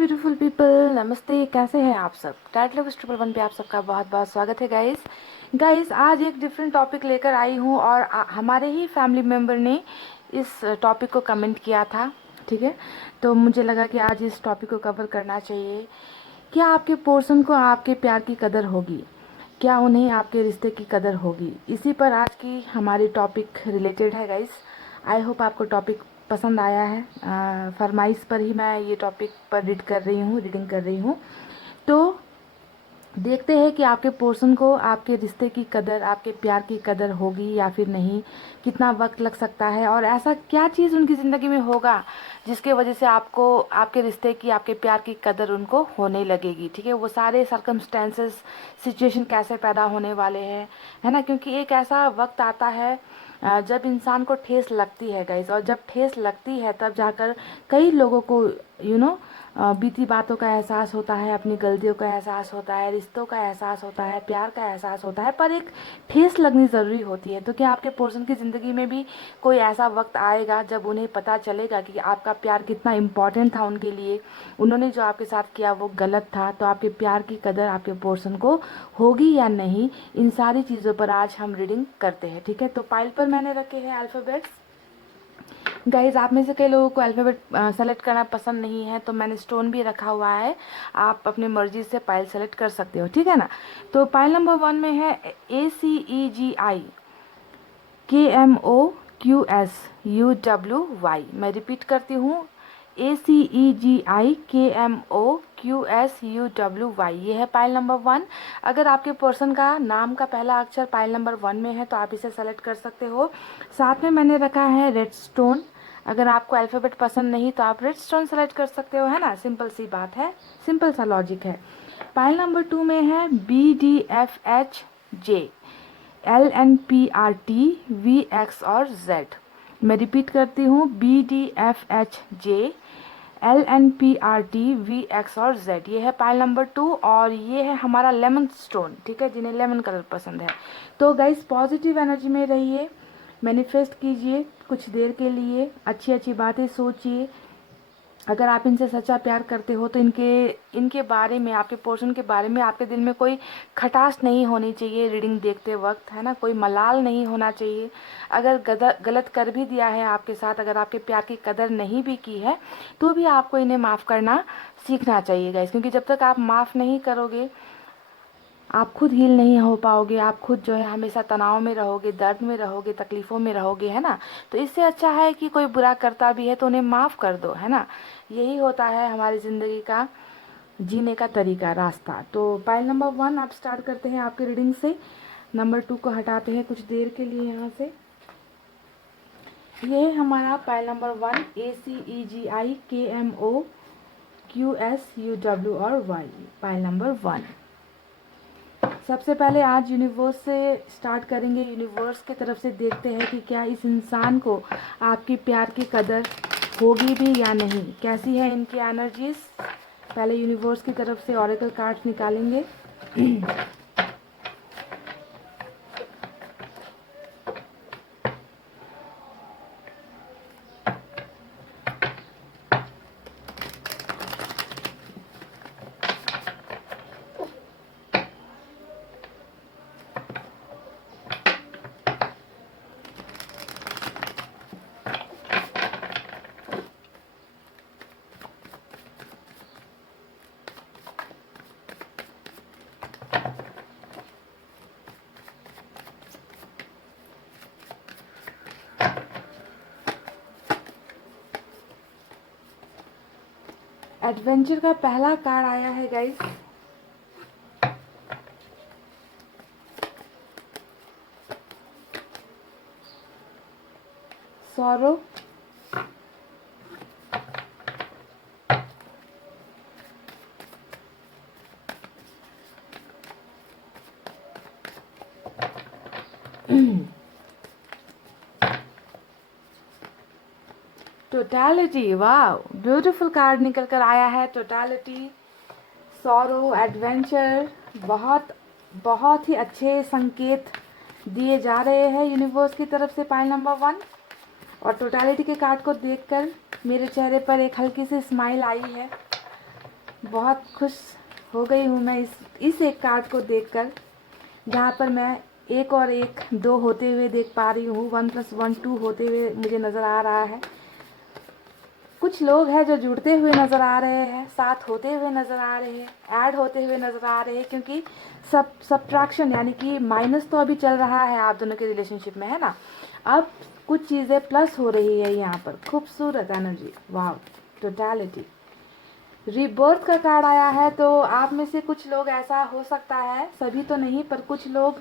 Beautiful people, नमस्ते। कैसे हैं आप सब? टैट लव ट्रिपल वन पे आप सबका बहुत बहुत स्वागत है गाइस। आज एक डिफरेंट टॉपिक लेकर आई हूँ और हमारे ही फैमिली मेम्बर ने इस टॉपिक को कमेंट किया था। ठीक है, तो मुझे लगा कि आज इस टॉपिक को कवर करना चाहिए। क्या आपके पर्सन को आपके प्यार की कदर होगी? क्या उन्हें आपके रिश्ते की कदर होगी? इसी पर आज की हमारी टॉपिक रिलेटेड है गाइस। आई होप आपको टॉपिक पसंद आया है। फरमाइश पर ही मैं ये टॉपिक पर रीडिंग कर रही हूँ। तो देखते हैं कि आपके पर्सन को आपके रिश्ते की कदर, आपके प्यार की कदर होगी या फिर नहीं। कितना वक्त लग सकता है और ऐसा क्या चीज़ उनकी ज़िंदगी में होगा जिसके वजह से आपको आपके रिश्ते की, आपके प्यार की कदर उनको होने लगेगी। ठीक है, वो सारे सर्कमस्टेंसेस, सिचुएशन कैसे पैदा होने वाले हैं, है ना। क्योंकि एक ऐसा वक्त आता है जब इंसान को ठेस लगती है गाइस, और जब ठेस लगती है तब जाकर कई लोगों को बीती बातों का एहसास होता है, अपनी गलतियों का एहसास होता है, रिश्तों का एहसास होता है, प्यार का एहसास होता है, पर एक ठेस लगनी ज़रूरी होती है। तो क्या आपके पर्सन की ज़िंदगी में भी कोई ऐसा वक्त आएगा जब उन्हें पता चलेगा कि आपका प्यार कितना इम्पोर्टेंट था उनके लिए, उन्होंने जो आपके साथ किया वो गलत था? तो आपके प्यार की कदर आपके पर्सन को होगी या नहीं, इन सारी चीज़ों पर आज हम रीडिंग करते हैं। ठीक है, तो पाइल पर मैंने रखे हैं अल्फ़ाबेट्स। गाइज, आप में से कई लोगों को अल्फ़ाबेट सेलेक्ट करना पसंद नहीं है, तो मैंने स्टोन भी रखा हुआ है। आप अपनी मर्जी से पाइल सेलेक्ट कर सकते हो, ठीक है ना। तो पाइल नंबर 1 में है ACEGI KMOQSUWY। मैं रिपीट करती हूँ, ACEGI KMOQSUWY, ये है पाइल नंबर 1। अगर आपके पर्सन का नाम का पहला अक्षर पाइल नंबर 1 में है तो आप इसे सेलेक्ट कर सकते हो। साथ में मैंने रखा है रेड स्टोन। अगर आपको अल्फ़ाबेट पसंद नहीं तो आप रेड स्टोन सेलेक्ट कर सकते हो, है ना। सिंपल सी बात है, सिंपल सा लॉजिक है। पाइल नंबर 2 में है BDFHJ LNPRT VX और Z। मैं रिपीट करती हूँ, BDFHJ LNPRT VX और Z। ये है पाइल नंबर 2 और ये है हमारा लेमन स्टोन। ठीक है, जिन्हें लेमन कलर पसंद है। तो गाइस, पॉजिटिव एनर्जी में रहिए, मैनिफेस्ट कीजिए कुछ देर के लिए, अच्छी अच्छी बातें सोचिए। अगर आप इनसे सच्चा प्यार करते हो तो इनके बारे में, आपके पर्सन के बारे में आपके दिल में कोई खटास नहीं होनी चाहिए रीडिंग देखते वक्त, है ना। कोई मलाल नहीं होना चाहिए। अगर गलत कर भी दिया है आपके साथ, अगर आपके प्यार की कदर नहीं भी की है, तो भी आपको इन्हें माफ़ करना सीखना चाहिए गाइस। क्योंकि जब तक आप माफ़ नहीं करोगे, आप खुद हील नहीं हो पाओगे। आप खुद जो है हमेशा तनाव में रहोगे, दर्द में रहोगे, तकलीफ़ों में रहोगे, है ना। तो इससे अच्छा है कि कोई बुरा करता भी है तो उन्हें माफ़ कर दो, है ना। यही होता है हमारी ज़िंदगी का जीने का तरीका, रास्ता। तो पाइल नंबर 1 आप स्टार्ट करते हैं आपकी रीडिंग से। नंबर 2 को हटाते हैं कुछ देर के लिए यहाँ से। ये है हमारा पाइल नंबर 1, ACEGI KMOQSUW और Y, पाइल नंबर 1। सबसे पहले आज यूनिवर्स से स्टार्ट करेंगे। यूनिवर्स की तरफ से देखते हैं कि क्या इस इंसान को आपकी प्यार की कदर होगी भी या नहीं। कैसी है इनकी एनर्जीज? पहले यूनिवर्स की तरफ से ऑरेकल कार्ड्स निकालेंगे। एडवेंचर का पहला कार्ड आया है गाइस। Sorrow, totality. वाह, ब्यूटीफुल कार्ड निकल कर आया है, टोटलिटी, सॉरो, एडवेंचर। बहुत बहुत ही अच्छे संकेत दिए जा रहे हैं यूनिवर्स की तरफ से पाइल नंबर 1। और टोटलिटी के कार्ड को देखकर मेरे चेहरे पर एक हल्की सी स्माइल आई है। बहुत खुश हो गई हूँ मैं इस एक कार्ड को देखकर, जहाँ पर मैं एक और एक 2 होते हुए देख पा रही हूँ। 1 + 1 2 होते हुए मुझे नज़र आ रहा है। कुछ लोग हैं जो जुड़ते हुए नज़र आ रहे हैं, साथ होते हुए नज़र आ रहे हैं, ऐड होते हुए नज़र आ रहे हैं, क्योंकि सब्ट्रैक्शन यानी कि माइनस तो अभी चल रहा है आप दोनों के रिलेशनशिप में, है ना। अब कुछ चीज़ें प्लस हो रही है यहाँ पर। खूबसूरत एनर्जी, वाह, टोटलिटी। रीबर्थ का कार्ड आया है, तो आप में से कुछ लोग, ऐसा हो सकता है, सभी तो नहीं पर कुछ लोग,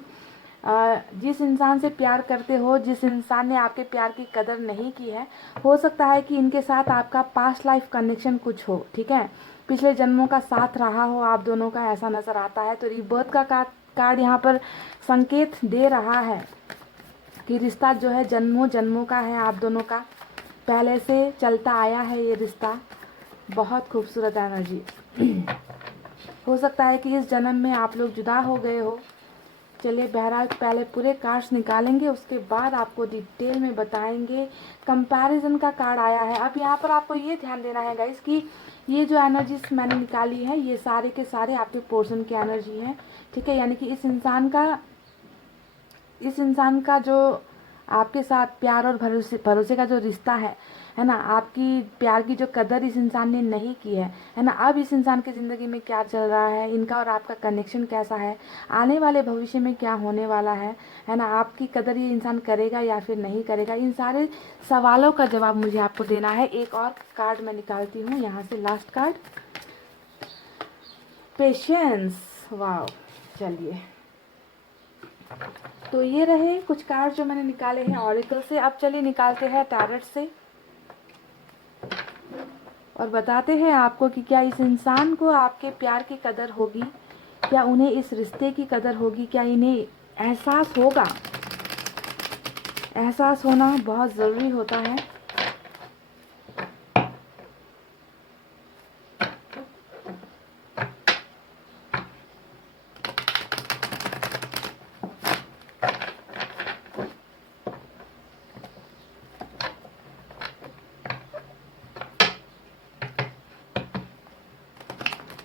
जिस इंसान से प्यार करते हो, जिस इंसान ने आपके प्यार की कदर नहीं की है, हो सकता है कि इनके साथ आपका पास्ट लाइफ कनेक्शन कुछ हो, ठीक है, पिछले जन्मों का साथ रहा हो आप दोनों का, ऐसा नज़र आता है। तो रीबर्थ का कार्ड यहाँ पर संकेत दे रहा है कि रिश्ता जो है जन्मों जन्मों का है, आप दोनों का पहले से चलता आया है ये रिश्ता। बहुत खूबसूरत एनर्जी। हो सकता है कि इस जन्म में आप लोग जुदा हो गए हो। चलिए बहरहाल पहले पूरे कार्ड्स निकालेंगे, उसके बाद आपको डिटेल में बताएंगे। कंपैरिजन का कार्ड आया है। अब यहाँ पर आपको ये ध्यान देना है गाइस कि ये जो एनर्जीज मैंने निकाली है, ये सारे के सारे आपके पोर्शन की एनर्जी हैं, ठीक है। यानी कि इस इंसान का जो आपके साथ प्यार और भरोसे का जो रिश्ता है ना, आपकी प्यार की जो कदर इस इंसान ने नहीं की है ना। अब इस इंसान की ज़िंदगी में क्या चल रहा है, इनका और आपका कनेक्शन कैसा है, आने वाले भविष्य में क्या होने वाला है ना, आपकी कदर ये इंसान करेगा या फिर नहीं करेगा, इन सारे सवालों का जवाब मुझे आपको देना है। एक और कार्ड मैं निकालती हूँ यहाँ से, लास्ट कार्ड, पेशेंस, वाह। चलिए, तो ये रहे कुछ कार्ड जो मैंने निकाले हैं ऑरिकल से। अब चलिए निकालते हैं टैरेट से और बताते हैं आपको कि क्या इस इंसान को आपके प्यार की कदर होगी, क्या उन्हें इस रिश्ते की कदर होगी, क्या इन्हें एहसास होगा। एहसास होना बहुत ज़रूरी होता है।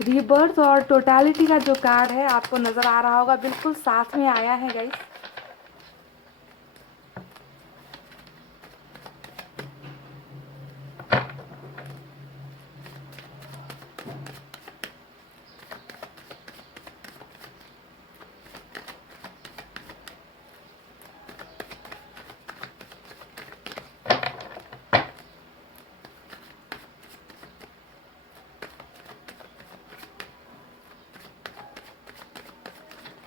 रीबर्थ और टोटलिटी का जो कार्ड है आपको नज़र आ रहा होगा, बिल्कुल साथ में आया है गाइस।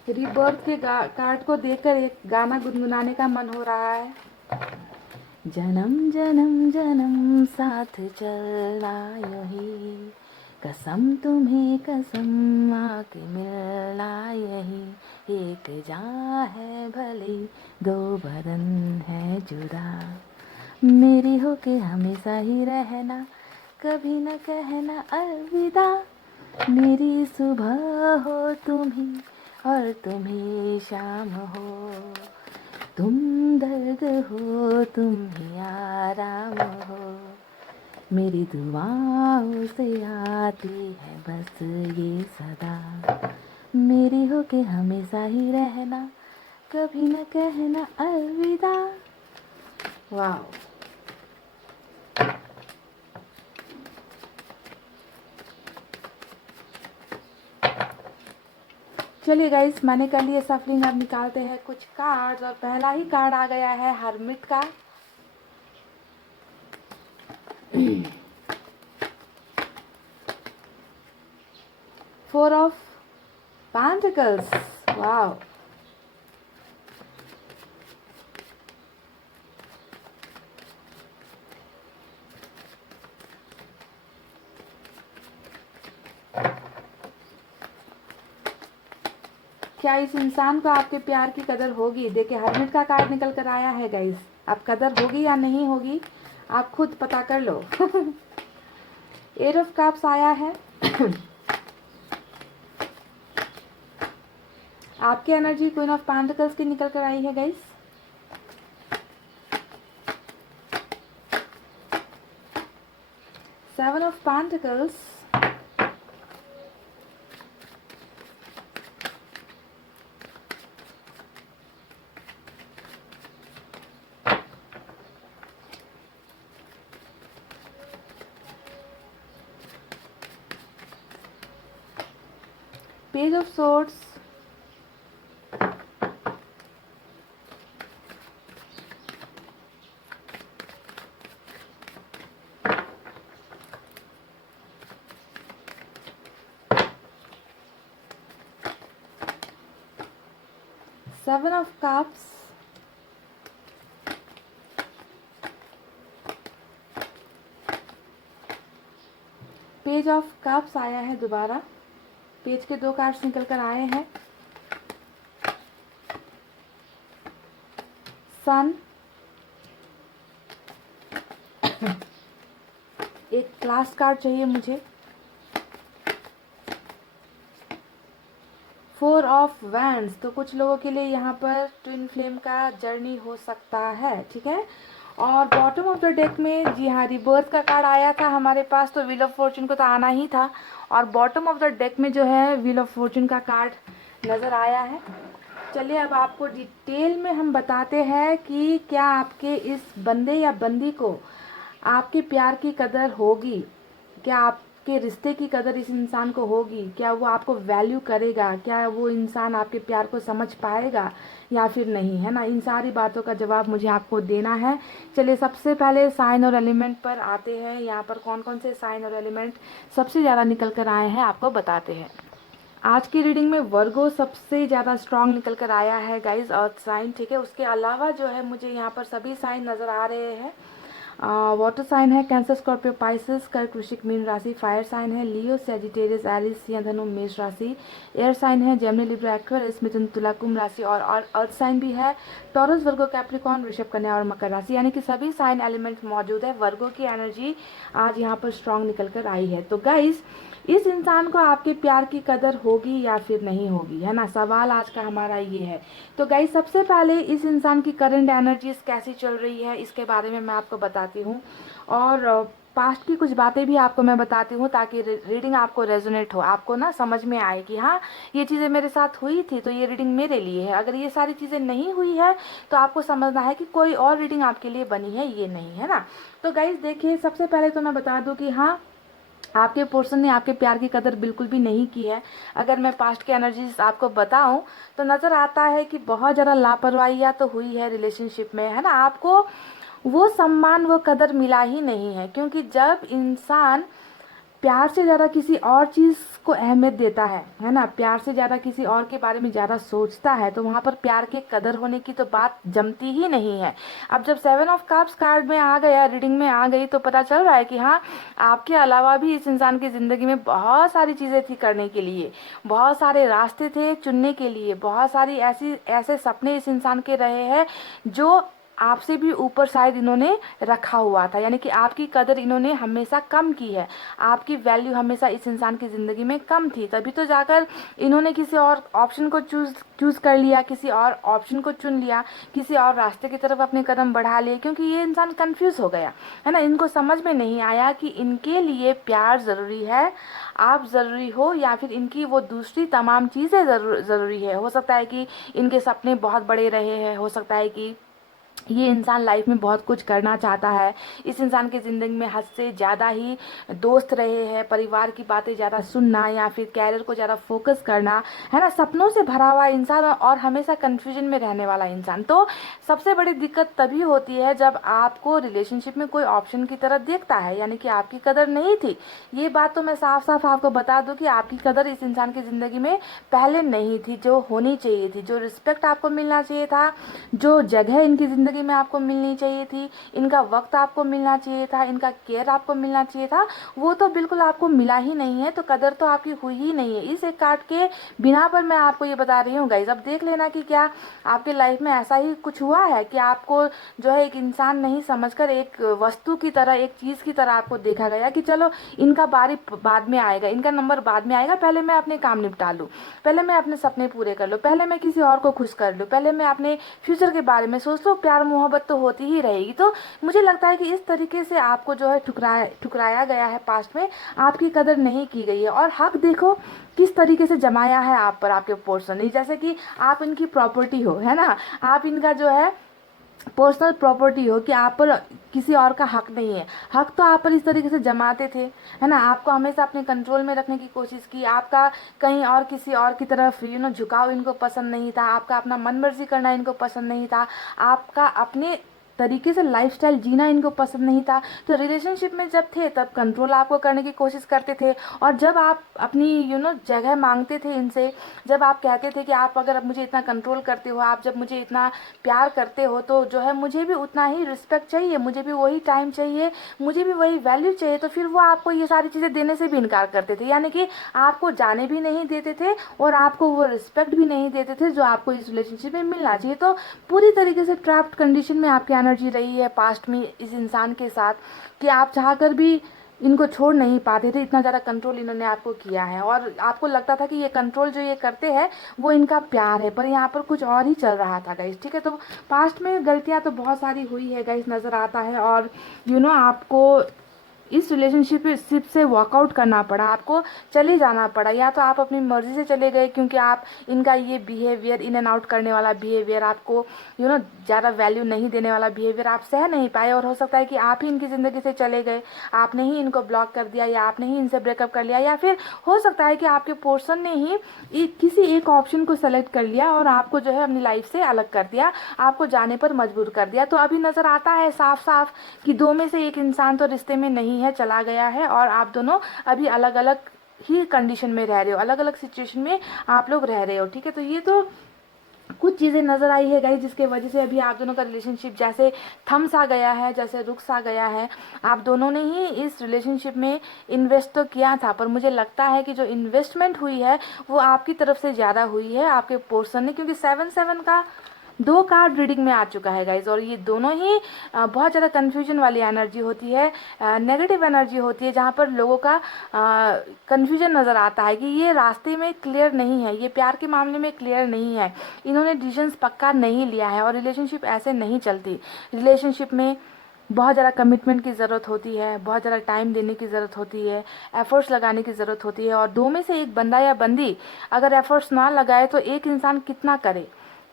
रीबर्थ के कार्ड को देखकर एक गाना गुनगुनाने का मन हो रहा है। जन्म जन्म जन्म साथ चलना यही, कसम तुम्हें कसम आके मिलना यही, एक जान है भले दो बदन है जुदा, मेरी हो के हमेशा ही रहना, कभी न कहना अलविदा, मेरी सुबह हो तुम ही और तुम्हें शाम हो, तुम दर्द हो तुम ही आराम हो, मेरी दुआओं से आती है बस ये सदा, मेरी हो के हमेशा ही रहना, कभी न कहना अलविदा। वाह, चलिए गाइस, मैंने कर लिया सफलिंग। अब निकालते हैं कुछ कार्ड्स और पहला ही कार्ड आ गया है हर्मिट का। फोर ऑफ पेंटिकल्स, वाह। क्या इस इंसान को आपके प्यार की कदर होगी? देखिए हर्मिट का कार्ड निकल कर आया है गाइस। अब कदर होगी या नहीं होगी आप खुद पता कर लो। 8 ऑफ कप्स आया है। आपकी एनर्जी क्वीन ऑफ पेंटिकल्स की निकल कर आई है guys. Seven of pentacles, Page of Swords, Seven of Cups, page of cups आया है दोबारा, पेज के 2 कार्ड्स निकल कर आए हैं, सन, एक लास्ट कार्ड चाहिए मुझे, 4 ऑफ वैंड्स। तो कुछ लोगों के लिए यहाँ पर ट्विन फ्लेम का जर्नी हो सकता है, ठीक है। और बॉटम ऑफ द डेक में, जी हाँ, रिबर्थ का कार्ड आया था हमारे पास, तो व्हील ऑफ फॉर्चून को तो आना ही था। और बॉटम ऑफ द डेक में जो है व्हील ऑफ फॉर्चून का कार्ड नज़र आया है। चलिए अब आपको डिटेल में हम बताते हैं कि क्या आपके इस बंदे या बंदी को आपके प्यार की कदर होगी, क्या आपके रिश्ते की कदर इस इंसान को होगी, क्या वो आपको वैल्यू करेगा, क्या वो इंसान आपके प्यार को समझ पाएगा या फिर नहीं, है ना। इन सारी बातों का जवाब मुझे आपको देना है। चलिए सबसे पहले साइन और एलिमेंट पर आते हैं। यहाँ पर कौन कौन से साइन और एलिमेंट सबसे ज़्यादा निकल कर आए हैं आपको बताते हैं। आज की रीडिंग में वर्गो सबसे ज़्यादा स्ट्रांग निकल कर आया है गाइज, अर्थ साइन, ठीक है। उसके अलावा जो है मुझे यहाँ पर सभी साइन नज़र आ रहे हैं। वाटर साइन है कैंसर, स्कॉर्पियो, पाइसेस, कर्क, वृश्चिक, मीन राशि। फायर साइन है लियो, सैजिटेरियस, एरिस, सिंह, धनु, मेष राशि। एयर साइन है जेमिनी, लिब्रा, एक्वेरियस, मिथुन, तुला, कुंभ राशि। और अर्थ साइन भी है टॉरस, वर्गो, कैप्रिकॉर्न, वृषभ, कन्या और मकर राशि। यानी कि सभी साइन एलिमेंट मौजूद है। वर्गो की एनर्जी आज यहाँ पर स्ट्रांग निकल कर आई है। तो गाइज इस इंसान को आपके प्यार की कदर होगी या फिर नहीं होगी, है ना, सवाल आज का हमारा ये है। तो गाइस सबसे पहले इस इंसान की करंट एनर्जीज कैसी चल रही है इसके बारे में मैं आपको बताती हूँ, और पास्ट की कुछ बातें भी आपको मैं बताती हूँ ताकि रीडिंग आपको रेजोनेट हो, आपको ना समझ में आए कि हाँ ये चीज़ें मेरे साथ हुई थी तो ये रीडिंग मेरे लिए है। अगर ये सारी चीज़ें नहीं हुई है तो आपको समझना है कि कोई और रीडिंग आपके लिए बनी है, ये नहीं, है ना। तो गाइस देखिए सबसे पहले तो मैं बता दूँ कि हाँ आपके पर्सन ने आपके प्यार की कदर बिल्कुल भी नहीं की है। अगर मैं पास्ट की एनर्जीज आपको बताऊं तो नज़र आता है कि बहुत ज़्यादा लापरवाहियाँ तो हुई है रिलेशनशिप में, है ना। आपको वो सम्मान, वो कदर मिला ही नहीं है, क्योंकि जब इंसान प्यार से ज़्यादा किसी और चीज़ को अहमियत देता है ना, प्यार से ज़्यादा किसी और के बारे में ज़्यादा सोचता है, तो वहाँ पर प्यार के कदर होने की तो बात जमती ही नहीं है। अब जब 7 ऑफ कप्स कार्ड में आ गया, रीडिंग में आ गई, तो पता चल रहा है कि हाँ आपके अलावा भी इस इंसान की ज़िंदगी में बहुत सारी चीज़ें थी करने के लिए, बहुत सारे रास्ते थे चुनने के लिए, बहुत सारी ऐसे सपने इस इंसान के रहे हैं जो आपसे भी ऊपर शायद इन्होंने रखा हुआ था। यानी कि आपकी कदर इन्होंने हमेशा कम की है, आपकी वैल्यू हमेशा इस इंसान की ज़िंदगी में कम थी, तभी तो जाकर इन्होंने किसी और ऑप्शन को चूज़ कर लिया, किसी और ऑप्शन को चुन लिया, किसी और रास्ते की तरफ अपने कदम बढ़ा लिए, क्योंकि ये इंसान कंफ्यूज हो गया, है ना। इनको समझ में नहीं आया कि इनके लिए प्यार ज़रूरी है, आप ज़रूरी हो, या फिर इनकी वो दूसरी तमाम चीज़ें ज़रूरी है। हो सकता है कि इनके सपने बहुत बड़े रहे हैं, हो सकता है कि ये इंसान लाइफ में बहुत कुछ करना चाहता है, इस इंसान की ज़िंदगी में हद से ज़्यादा ही दोस्त रहे हैं, परिवार की बातें ज़्यादा सुनना या फिर कैरियर को ज़्यादा फोकस करना, है ना, सपनों से भरा हुआ इंसान और हमेशा कन्फ्यूजन में रहने वाला इंसान। तो सबसे बड़ी दिक्कत तभी होती है जब आपको रिलेशनशिप में कोई ऑप्शन की तरह देखता है, यानी कि आपकी कदर नहीं थी। ये बात तो मैं साफ साफ आपको बता दूं कि आपकी कदर इस इंसान की ज़िंदगी में पहले नहीं थी, जो होनी चाहिए थी, जो रिस्पेक्ट आपको मिलना चाहिए था, जो जगह इनकी ज़िंदगी में आपको मिलनी चाहिए थी, इनका वक्त आपको मिलना चाहिए था, इनका केयर आपको मिलना चाहिए था, वो तो बिल्कुल आपको मिला ही नहीं है। तो कदर तो आपकी हुई ही नहीं है। इस एक कार्ड के बिना पर मैं आपको ये बता रही हूँ गाइज। अब देख लेना कि क्या आपके लाइफ में ऐसा ही कुछ हुआ है कि आपको जो है एक इंसान नहीं समझकर एक वस्तु की तरह, एक चीज़ की तरह आपको देखा गया कि चलो इनका बारी बाद में आएगा, इनका नंबर बाद में आएगा, पहले मैं अपने काम निपटा लूँ, पहले मैं अपने सपने पूरे कर लूँ, पहले मैं किसी और को खुश कर लूँ, पहले मैं अपने फ्यूचर के बारे में सोच लूँ, प्यार मोहब्बत तो होती ही रहेगी। तो मुझे लगता है कि इस तरीके से आपको जो है ठुकराया गया है, पास्ट में आपकी कदर नहीं की गई है। और हक देखो किस तरीके से जमाया है आप पर आपके पर्सन ने, जैसे कि आप इनकी प्रॉपर्टी हो, है ना, आप इनका जो है पर्सनल प्रॉपर्टी हो कि आप पर किसी और का हक नहीं है। हक तो आप पर इस तरीके से जमाते थे, है ना, आपको हमेशा अपने कंट्रोल में रखने की कोशिश की, आपका कहीं और किसी और की तरफ झुकाव इनको पसंद नहीं था, आपका अपना मन मर्जी करना इनको पसंद नहीं था, आपका अपने तरीके से लाइफस्टाइल जीना इनको पसंद नहीं था। तो रिलेशनशिप में जब थे तब कंट्रोल आपको करने की कोशिश करते थे, और जब आप अपनी जगह मांगते थे इनसे, जब आप कहते थे कि आप अगर मुझे इतना कंट्रोल करते हो, आप जब मुझे इतना प्यार करते हो, तो जो है मुझे भी उतना ही रिस्पेक्ट चाहिए, मुझे भी वही टाइम चाहिए, मुझे भी वही वैल्यू चाहिए, तो फिर वो आपको ये सारी चीज़ें देने से भी इनकार करते थे। यानी कि आपको जाने भी नहीं देते थे और आपको वो रिस्पेक्ट भी नहीं देते थे जो आपको इस रिलेशनशिप में मिलना चाहिए। तो पूरी तरीके से ट्रैप्ड कंडीशन में आपकी एनर्जी रही है पास्ट में इस इंसान के साथ, कि आप चाहकर भी इनको छोड़ नहीं पाते थे, इतना ज़्यादा कंट्रोल इन्होंने आपको किया है, और आपको लगता था कि ये कंट्रोल जो ये करते हैं वो इनका प्यार है, पर यहाँ पर कुछ और ही चल रहा था गाइस। ठीक है, तो पास्ट में गलतियाँ तो बहुत सारी हुई है गाइस, नज़र आता है, और आपको इस रिलेशनशिप से वॉकआउट करना पड़ा, आपको चले जाना पड़ा, या तो आप अपनी मर्जी से चले गए क्योंकि आप इनका ये बिहेवियर, इन एंड आउट करने वाला बिहेवियर, आपको ज़्यादा वैल्यू नहीं देने वाला बिहेवियर आप सह नहीं पाए, और हो सकता है कि आप ही इनकी ज़िंदगी से चले गए, आपने ही इनको ब्लॉक कर दिया, या आपने ही इनसे ब्रेकअप कर लिया, या फिर हो सकता है कि आपके पर्सन ने ही किसी एक ऑप्शन को सेलेक्ट कर लिया और आपको जो है अपनी लाइफ से अलग कर दिया, आपको जाने पर मजबूर कर दिया। तो अभी नज़र आता है साफ साफ कि दो में से एक इंसान तो रिश्ते में नहीं है, चला गया है, और आप दोनों अभी अलग अलग ही कंडीशन में रह रहे हो, अलग अलग सिचुएशन में आप लोग रह रहे हो। ठीक है, तो ये तो कुछ चीज़ें नज़र आई है गाइस, जिसके वजह से अभी आप दोनों का रिलेशनशिप जैसे थम सा गया है, जैसे रुक सा गया है। आप दोनों ने ही इस रिलेशनशिप में इन्वेस्ट तो किया था, पर मुझे लगता है कि जो इन्वेस्टमेंट हुई है वो आपकी तरफ से ज़्यादा हुई है आपके पोर्सन ने, क्योंकि 7-7 का 2 कार्ड रीडिंग में आ चुका है गाइज, और ये दोनों ही बहुत ज़्यादा कन्फ्यूजन वाली एनर्जी होती है, नेगेटिव एनर्जी होती है, जहाँ पर लोगों का कन्फ्यूजन नज़र आता है कि ये रास्ते में क्लियर नहीं है, ये प्यार के मामले में क्लियर नहीं है, इन्होंने डिसीजंस पक्का नहीं लिया है, और रिलेशनशिप ऐसे नहीं चलती। रिलेशनशिप में बहुत ज़्यादा कमिटमेंट की ज़रूरत होती है, बहुत ज़्यादा टाइम देने की ज़रूरत होती है, एफर्ट्स लगाने की ज़रूरत होती है, और दो में से एक बंदा या बंदी अगर एफर्ट्स ना लगाए तो एक इंसान कितना करे,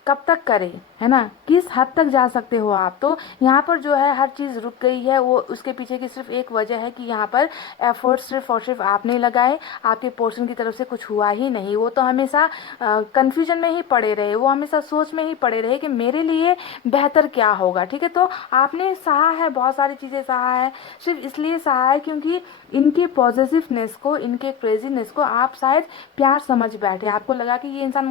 कब तक करे, है ना, किस हद तक जा सकते हो आप। तो यहाँ पर जो है हर चीज़ रुक गई है, वो उसके पीछे की सिर्फ एक वजह है कि यहाँ पर एफर्ट सिर्फ और सिर्फ आपने लगाए, आपके पोर्शन की तरफ से कुछ हुआ ही नहीं। वो तो हमेशा कंफ्यूजन में ही पड़े रहे, वो हमेशा सोच में ही पड़े रहे कि मेरे लिए बेहतर क्या होगा। ठीक है, तो आपने सहा है, बहुत सारी चीज़ें सहा है, सिर्फ इसलिए सहा है क्योंकि इनके पॉजिटिवनेस को, इनके क्रेजीनेस को आप शायद प्यार समझ बैठे। आपको लगा कि ये इंसान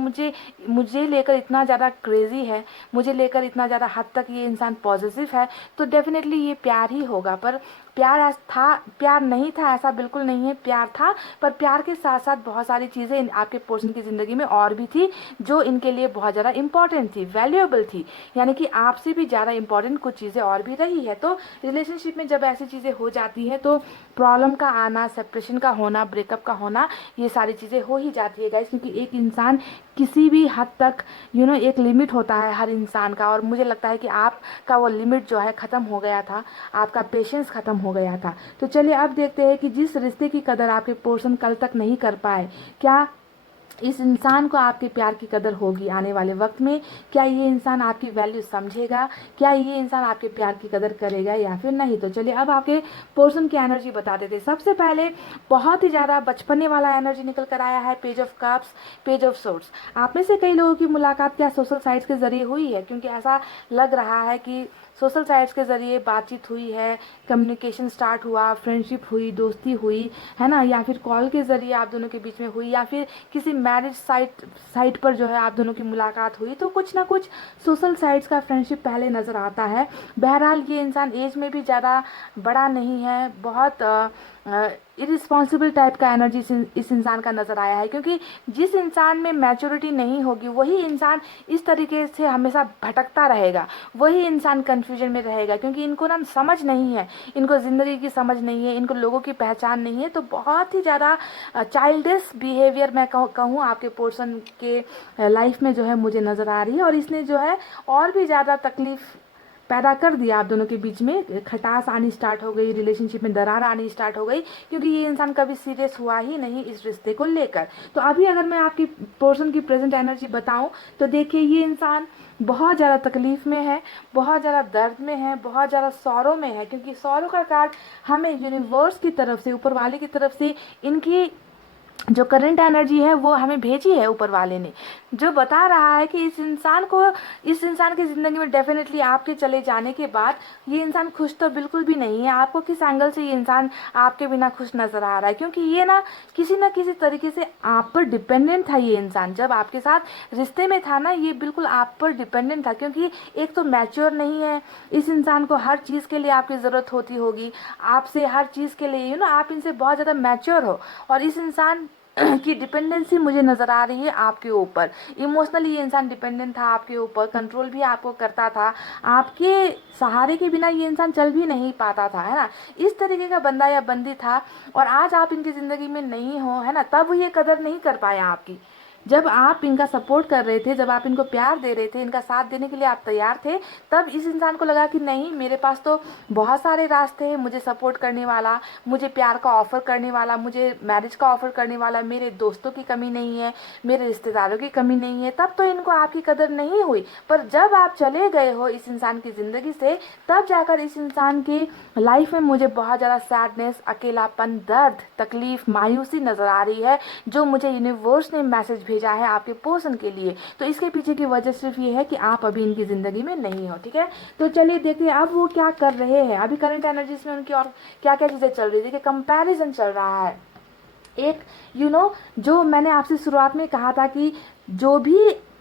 मुझे लेकर इतना ज़्यादा क्रेजी है, मुझे लेकर इतना ज़्यादा हद तक ये इंसान पॉजिटिव है, तो डेफिनेटली ये प्यार ही होगा। पर प्यार नहीं था, ऐसा बिल्कुल नहीं है, प्यार था, पर प्यार के साथ साथ बहुत सारी चीज़ें आपके पर्सन की ज़िंदगी में और भी थी जो इनके लिए बहुत ज़्यादा इंपॉर्टेंट थी, वैल्यूएबल थी, यानी कि आपसे भी ज़्यादा इंपॉर्टेंट कुछ चीज़ें और भी रही है। तो रिलेशनशिप में जब ऐसी चीज़ें हो जाती है तो प्रॉब्लम का आना, सेपरेशन का होना, ब्रेकअप का होना, ये सारी चीज़ें हो ही जाती है गाइस, क्योंकि एक इंसान किसी भी हद तक एक लिमिट होता है हर इंसान का, और मुझे लगता है कि आपका वो लिमिट जो है ख़त्म हो गया था, आपका पेशेंस ख़त्म हो गया था। तो चलिए अब देखते हैं कि जिस रिश्ते की कदर आपके पर्सन कल तक नहीं कर पाए, क्या इस इंसान को आपके प्यार की कदर होगी आने वाले वक्त में? क्या ये इंसान आपकी वैल्यू समझेगा? क्या ये इंसान आपके प्यार की कदर करेगा या फिर नहीं? तो चलिए अब आपके पर्सन की एनर्जी बता देते। सबसे पहले बहुत ही ज़्यादा बचपने वाला एनर्जी निकल कर आया है, page of cups, page of swords. आप में से कई लोगों की मुलाकात क्या सोशल साइट्स के जरिए हुई है? क्योंकि ऐसा लग रहा है कि सोशल साइट्स के ज़रिए बातचीत हुई है, कम्युनिकेशन स्टार्ट हुआ, फ्रेंडशिप हुई, दोस्ती हुई, है ना, या फिर कॉल के ज़रिए आप दोनों के बीच में हुई, या फिर किसी मैरिज साइट पर जो है आप दोनों की मुलाकात हुई। तो कुछ ना कुछ सोशल साइट्स का फ्रेंडशिप पहले नज़र आता है। बहरहाल ये इंसान एज में भी ज़्यादा बड़ा नहीं है, बहुत इरिस्पॉन्सिबल टाइप का एनर्जी इस इंसान का नज़र आया है, क्योंकि जिस इंसान में मैच्योरिटी नहीं होगी वही इंसान इस तरीके से हमेशा भटकता रहेगा, वही इंसान कन्फ्यूजन में रहेगा, क्योंकि इनको ना समझ नहीं है, इनको ज़िंदगी की समझ नहीं है, इनको लोगों की पहचान नहीं है। तो बहुत ही ज़्यादा चाइल्डिश बिहेवियर मैं कहूँ आपके पर्सन के लाइफ में जो है मुझे नज़र आ रही है, और इसने जो है और भी ज़्यादा तकलीफ पैदा कर दिया आप दोनों के बीच में, खटास आनी स्टार्ट हो गई, रिलेशनशिप में दरार आनी स्टार्ट हो गई, क्योंकि ये इंसान कभी सीरियस हुआ ही नहीं इस रिश्ते को लेकर। तो अभी अगर मैं आपकी पर्सन की प्रेजेंट एनर्जी बताऊं तो देखिए ये इंसान बहुत ज़्यादा तकलीफ में है, बहुत ज़्यादा दर्द में है, बहुत ज़्यादा सौरों में है, क्योंकि सौरों का कार्ड हमें यूनिवर्स की तरफ से, ऊपर वाले की तरफ से इनकी जो करंट एनर्जी है वो हमें भेजी है ऊपर वाले ने, जो बता रहा है कि इस इंसान की ज़िंदगी में डेफिनेटली आपके चले जाने के बाद ये इंसान खुश तो बिल्कुल भी नहीं है। आपको किस एंगल से ये इंसान आपके बिना खुश नज़र आ रहा है, क्योंकि ये ना किसी तरीके से आप पर डिपेंडेंट था। ये इंसान जब आपके साथ रिश्ते में था ना, ये बिल्कुल आप पर डिपेंडेंट था, क्योंकि एक तो मैच्योर नहीं है, इस इंसान को हर चीज़ के लिए आपकी ज़रूरत होती होगी, आपसे हर चीज़ के लिए आप इनसे बहुत ज़्यादा मैच्योर हो, और इस इंसान की डिपेंडेंसी मुझे नज़र आ रही है आपके ऊपर। इमोशनली ये इंसान डिपेंडेंट था आपके ऊपर, कंट्रोल भी आपको करता था, आपके सहारे के बिना ये इंसान चल भी नहीं पाता था, है ना। इस तरीके का बंदा या बंदी था, और आज आप इनकी ज़िंदगी में नहीं हो, है ना, तब ये कदर नहीं कर पाया आपकी। जब आप इनका सपोर्ट कर रहे थे, जब आप इनको प्यार दे रहे थे, इनका साथ देने के लिए आप तैयार थे, तब इस इंसान को लगा कि नहीं, मेरे पास तो बहुत सारे रास्ते हैं, मुझे सपोर्ट करने वाला, मुझे प्यार का ऑफ़र करने वाला, मुझे मैरिज का ऑफ़र करने वाला, मेरे दोस्तों की कमी नहीं है, मेरे रिश्तेदारों की कमी नहीं है, तब तो इनको आपकी कदर नहीं हुई। पर जब आप चले गए हो इस इंसान की ज़िंदगी से, तब जाकर इस इंसान की लाइफ में मुझे बहुत ज़्यादा सैडनेस, अकेलापन, दर्द, तकलीफ, मायूसी नज़र आ रही है, जो मुझे यूनिवर्स ने मैसेज भेजा है आपके पर्सन के लिए। तो इसके पीछे की वजह सिर्फ ये है कि आप अभी इनकी ज़िंदगी में नहीं हो, ठीक है। तो चलिए देखते हैं अब वो क्या कर रहे हैं। अभी करंट एनर्जीज में उनकी और क्या क्या चीज़ें चल रही है। देखिए कंपैरिजन चल रहा है एक, जो मैंने आपसे शुरुआत में कहा था कि जो भी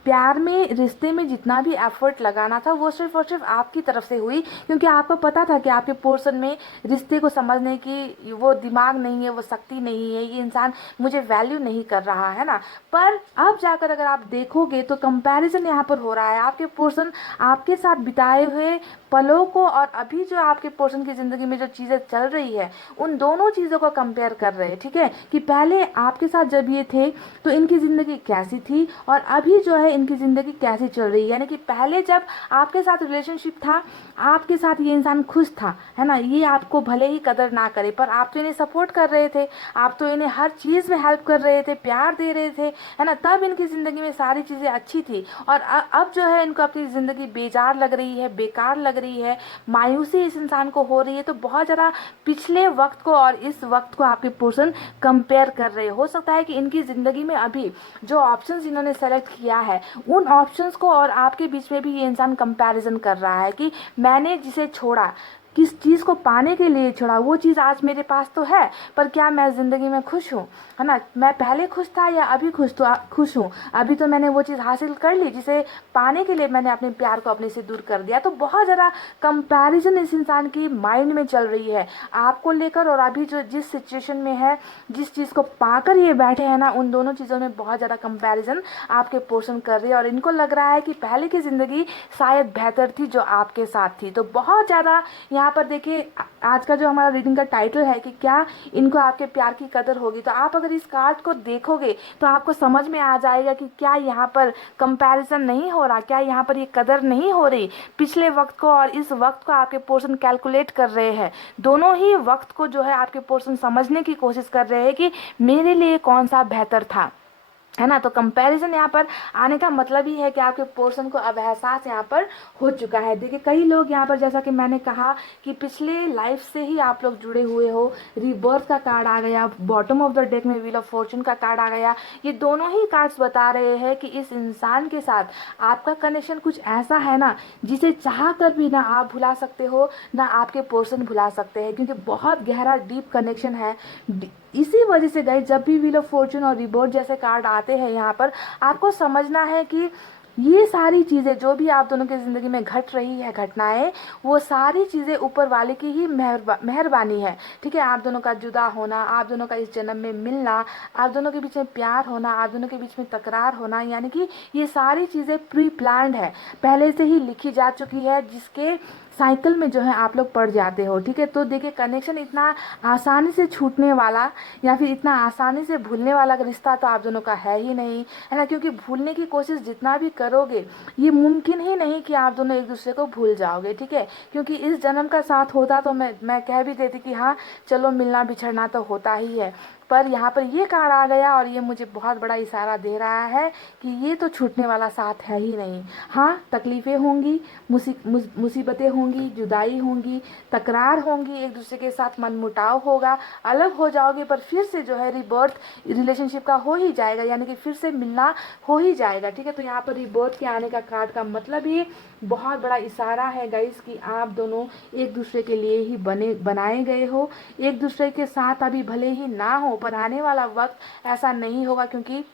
प्यार में, रिश्ते में जितना भी एफर्ट लगाना था वो सिर्फ और सिर्फ आपकी तरफ से हुई, क्योंकि आपको पता था कि आपके पर्सन में रिश्ते को समझने की वो दिमाग नहीं है, वो शक्ति नहीं है, ये इंसान मुझे वैल्यू नहीं कर रहा है ना। पर अब जाकर अगर आप देखोगे तो कंपैरिजन यहाँ पर हो रहा है। आपके पर्सन आपके साथ बिताए हुए पलों को और अभी जो आपके पर्सन की ज़िंदगी में जो चीज़ें चल रही है, उन दोनों चीज़ों को कंपेयर कर रहे हैं, ठीक है, कि पहले आपके साथ जब ये थे तो इनकी ज़िंदगी कैसी थी, और अभी जो है इनकी ज़िंदगी कैसी चल रही है। यानी कि पहले जब आपके साथ रिलेशनशिप था, आपके साथ ये इंसान खुश था, है ना, ये आपको भले ही कदर ना करे, पर आप तो इन्हें सपोर्ट कर रहे थे, आप तो इन्हें हर चीज़ में हेल्प कर रहे थे, प्यार दे रहे थे, है ना, तब इनकी ज़िंदगी में सारी चीज़ें अच्छी थी। और अब जो है इनको अपनी ज़िंदगी बेजार लग रही है, बेकार लग रही है, मायूसी इस इंसान को हो रही है। तो बहुत ज़्यादा पिछले वक्त को और इस वक्त को आपके पर्सन कंपेयर कर रहे हो सकता है कि इनकी ज़िंदगी में अभी जो ऑप्शंस इन्होंने सेलेक्ट किया है, उन ऑप्शंस को और आपके बीच में भी ये इंसान कंपैरिजन कर रहा है कि मैंने जिसे छोड़ा, किस चीज़ को पाने के लिए छोड़ा, वो चीज़ आज मेरे पास तो है, पर क्या मैं ज़िंदगी में खुश हूँ, है ना, मैं पहले खुश था या अभी खुश हूँ। अभी तो मैंने वो चीज़ हासिल कर ली जिसे पाने के लिए मैंने अपने प्यार को अपने से दूर कर दिया। तो बहुत ज़्यादा कंपैरिजन इस इंसान की माइंड में चल रही है आपको लेकर, और अभी जो जिस सिचुएशन में है, जिस चीज़ को पाकर ये बैठे हैं ना, उन दोनों चीज़ों में बहुत ज़्यादा कंपैरिजन आपके पर्सन कर रही है, और इनको लग रहा है कि पहले की ज़िंदगी शायद बेहतर थी जो आपके साथ थी। तो बहुत ज़्यादा यहाँ पर देखिए, आज का जो हमारा रीडिंग का टाइटल है कि क्या इनको आपके प्यार की कदर होगी, तो आप अगर इस कार्ड को देखोगे तो आपको समझ में आ जाएगा कि क्या यहाँ पर कंपैरिजन नहीं हो रहा, क्या यहाँ पर ये कदर नहीं हो रही। पिछले वक्त को और इस वक्त को आपके पर्सन कैलकुलेट कर रहे हैं, दोनों ही वक्त को जो है आपके पर्सन समझने की कोशिश कर रहे हैं कि मेरे लिए कौन सा बेहतर था, है ना। तो कंपैरिजन यहाँ पर आने का मतलब ही है कि आपके पर्सन को अब एहसास यहाँ पर हो चुका है। देखिए कई लोग यहाँ पर, जैसा कि मैंने कहा कि पिछले लाइफ से ही आप लोग जुड़े हुए हो, रीबर्थ का कार्ड आ गया, बॉटम ऑफ द डेक में व्हील ऑफ फॉर्चून का कार्ड आ गया। ये दोनों ही कार्ड्स बता रहे हैं कि इस इंसान के साथ आपका कनेक्शन कुछ ऐसा है ना, जिसे चाह कर भी ना आप भुला सकते हो, ना आपके पर्सन भुला सकते हैं, क्योंकि बहुत गहरा डीप कनेक्शन है। इसी वजह से गाइस, जब भी व्हील ऑफ फॉर्चून और रिबर्थ जैसे कार्ड आते हैं यहाँ पर, आपको समझना है कि ये सारी चीज़ें जो भी आप दोनों की ज़िंदगी में घट रही है, घटनाएं, वो सारी चीज़ें ऊपर वाले की ही मेहरबानी है, ठीक है। आप दोनों का जुदा होना, आप दोनों का इस जन्म में मिलना, आप दोनों के बीच में प्यार होना, आप दोनों के बीच में तकरार होना, यानी कि ये सारी चीज़ें प्री प्लान्ड है, पहले से ही लिखी जा चुकी है, जिसके साइकिल में जो है आप लोग पड़ जाते हो, ठीक है। तो देखिए कनेक्शन इतना आसानी से छूटने वाला या फिर इतना आसानी से भूलने वाला रिश्ता तो आप दोनों का है ही नहीं, है ना, क्योंकि भूलने की कोशिश जितना भी करोगे, ये मुमकिन ही नहीं कि आप दोनों एक दूसरे को भूल जाओगे, ठीक है। क्योंकि इस जन्म का साथ होता तो मैं कह भी देती कि हाँ चलो मिलना बिछड़ना तो होता ही है, पर यहाँ पर ये कार्ड आ गया और ये मुझे बहुत बड़ा इशारा दे रहा है कि ये तो छूटने वाला साथ है ही नहीं। हाँ, तकलीफ़ें होंगी, मुसीबतें होंगी, जुदाई होंगी, तकरार होंगी, एक दूसरे के साथ मनमुटाव होगा, अलग हो जाओगे, पर फिर से जो है रिबर्थ रिलेशनशिप का हो ही जाएगा, यानी कि फिर से मिलना हो ही जाएगा, ठीक है। तो यहाँ पर रिबर्थ के आने का कार्ड का मतलब ही बहुत बड़ा इशारा है गाइस कि आप दोनों एक दूसरे के लिए ही बनाए गए हो, एक दूसरे के साथ अभी भले ही ना हो पर आने वाला वक्त ऐसा नहीं होगा, क्योंकि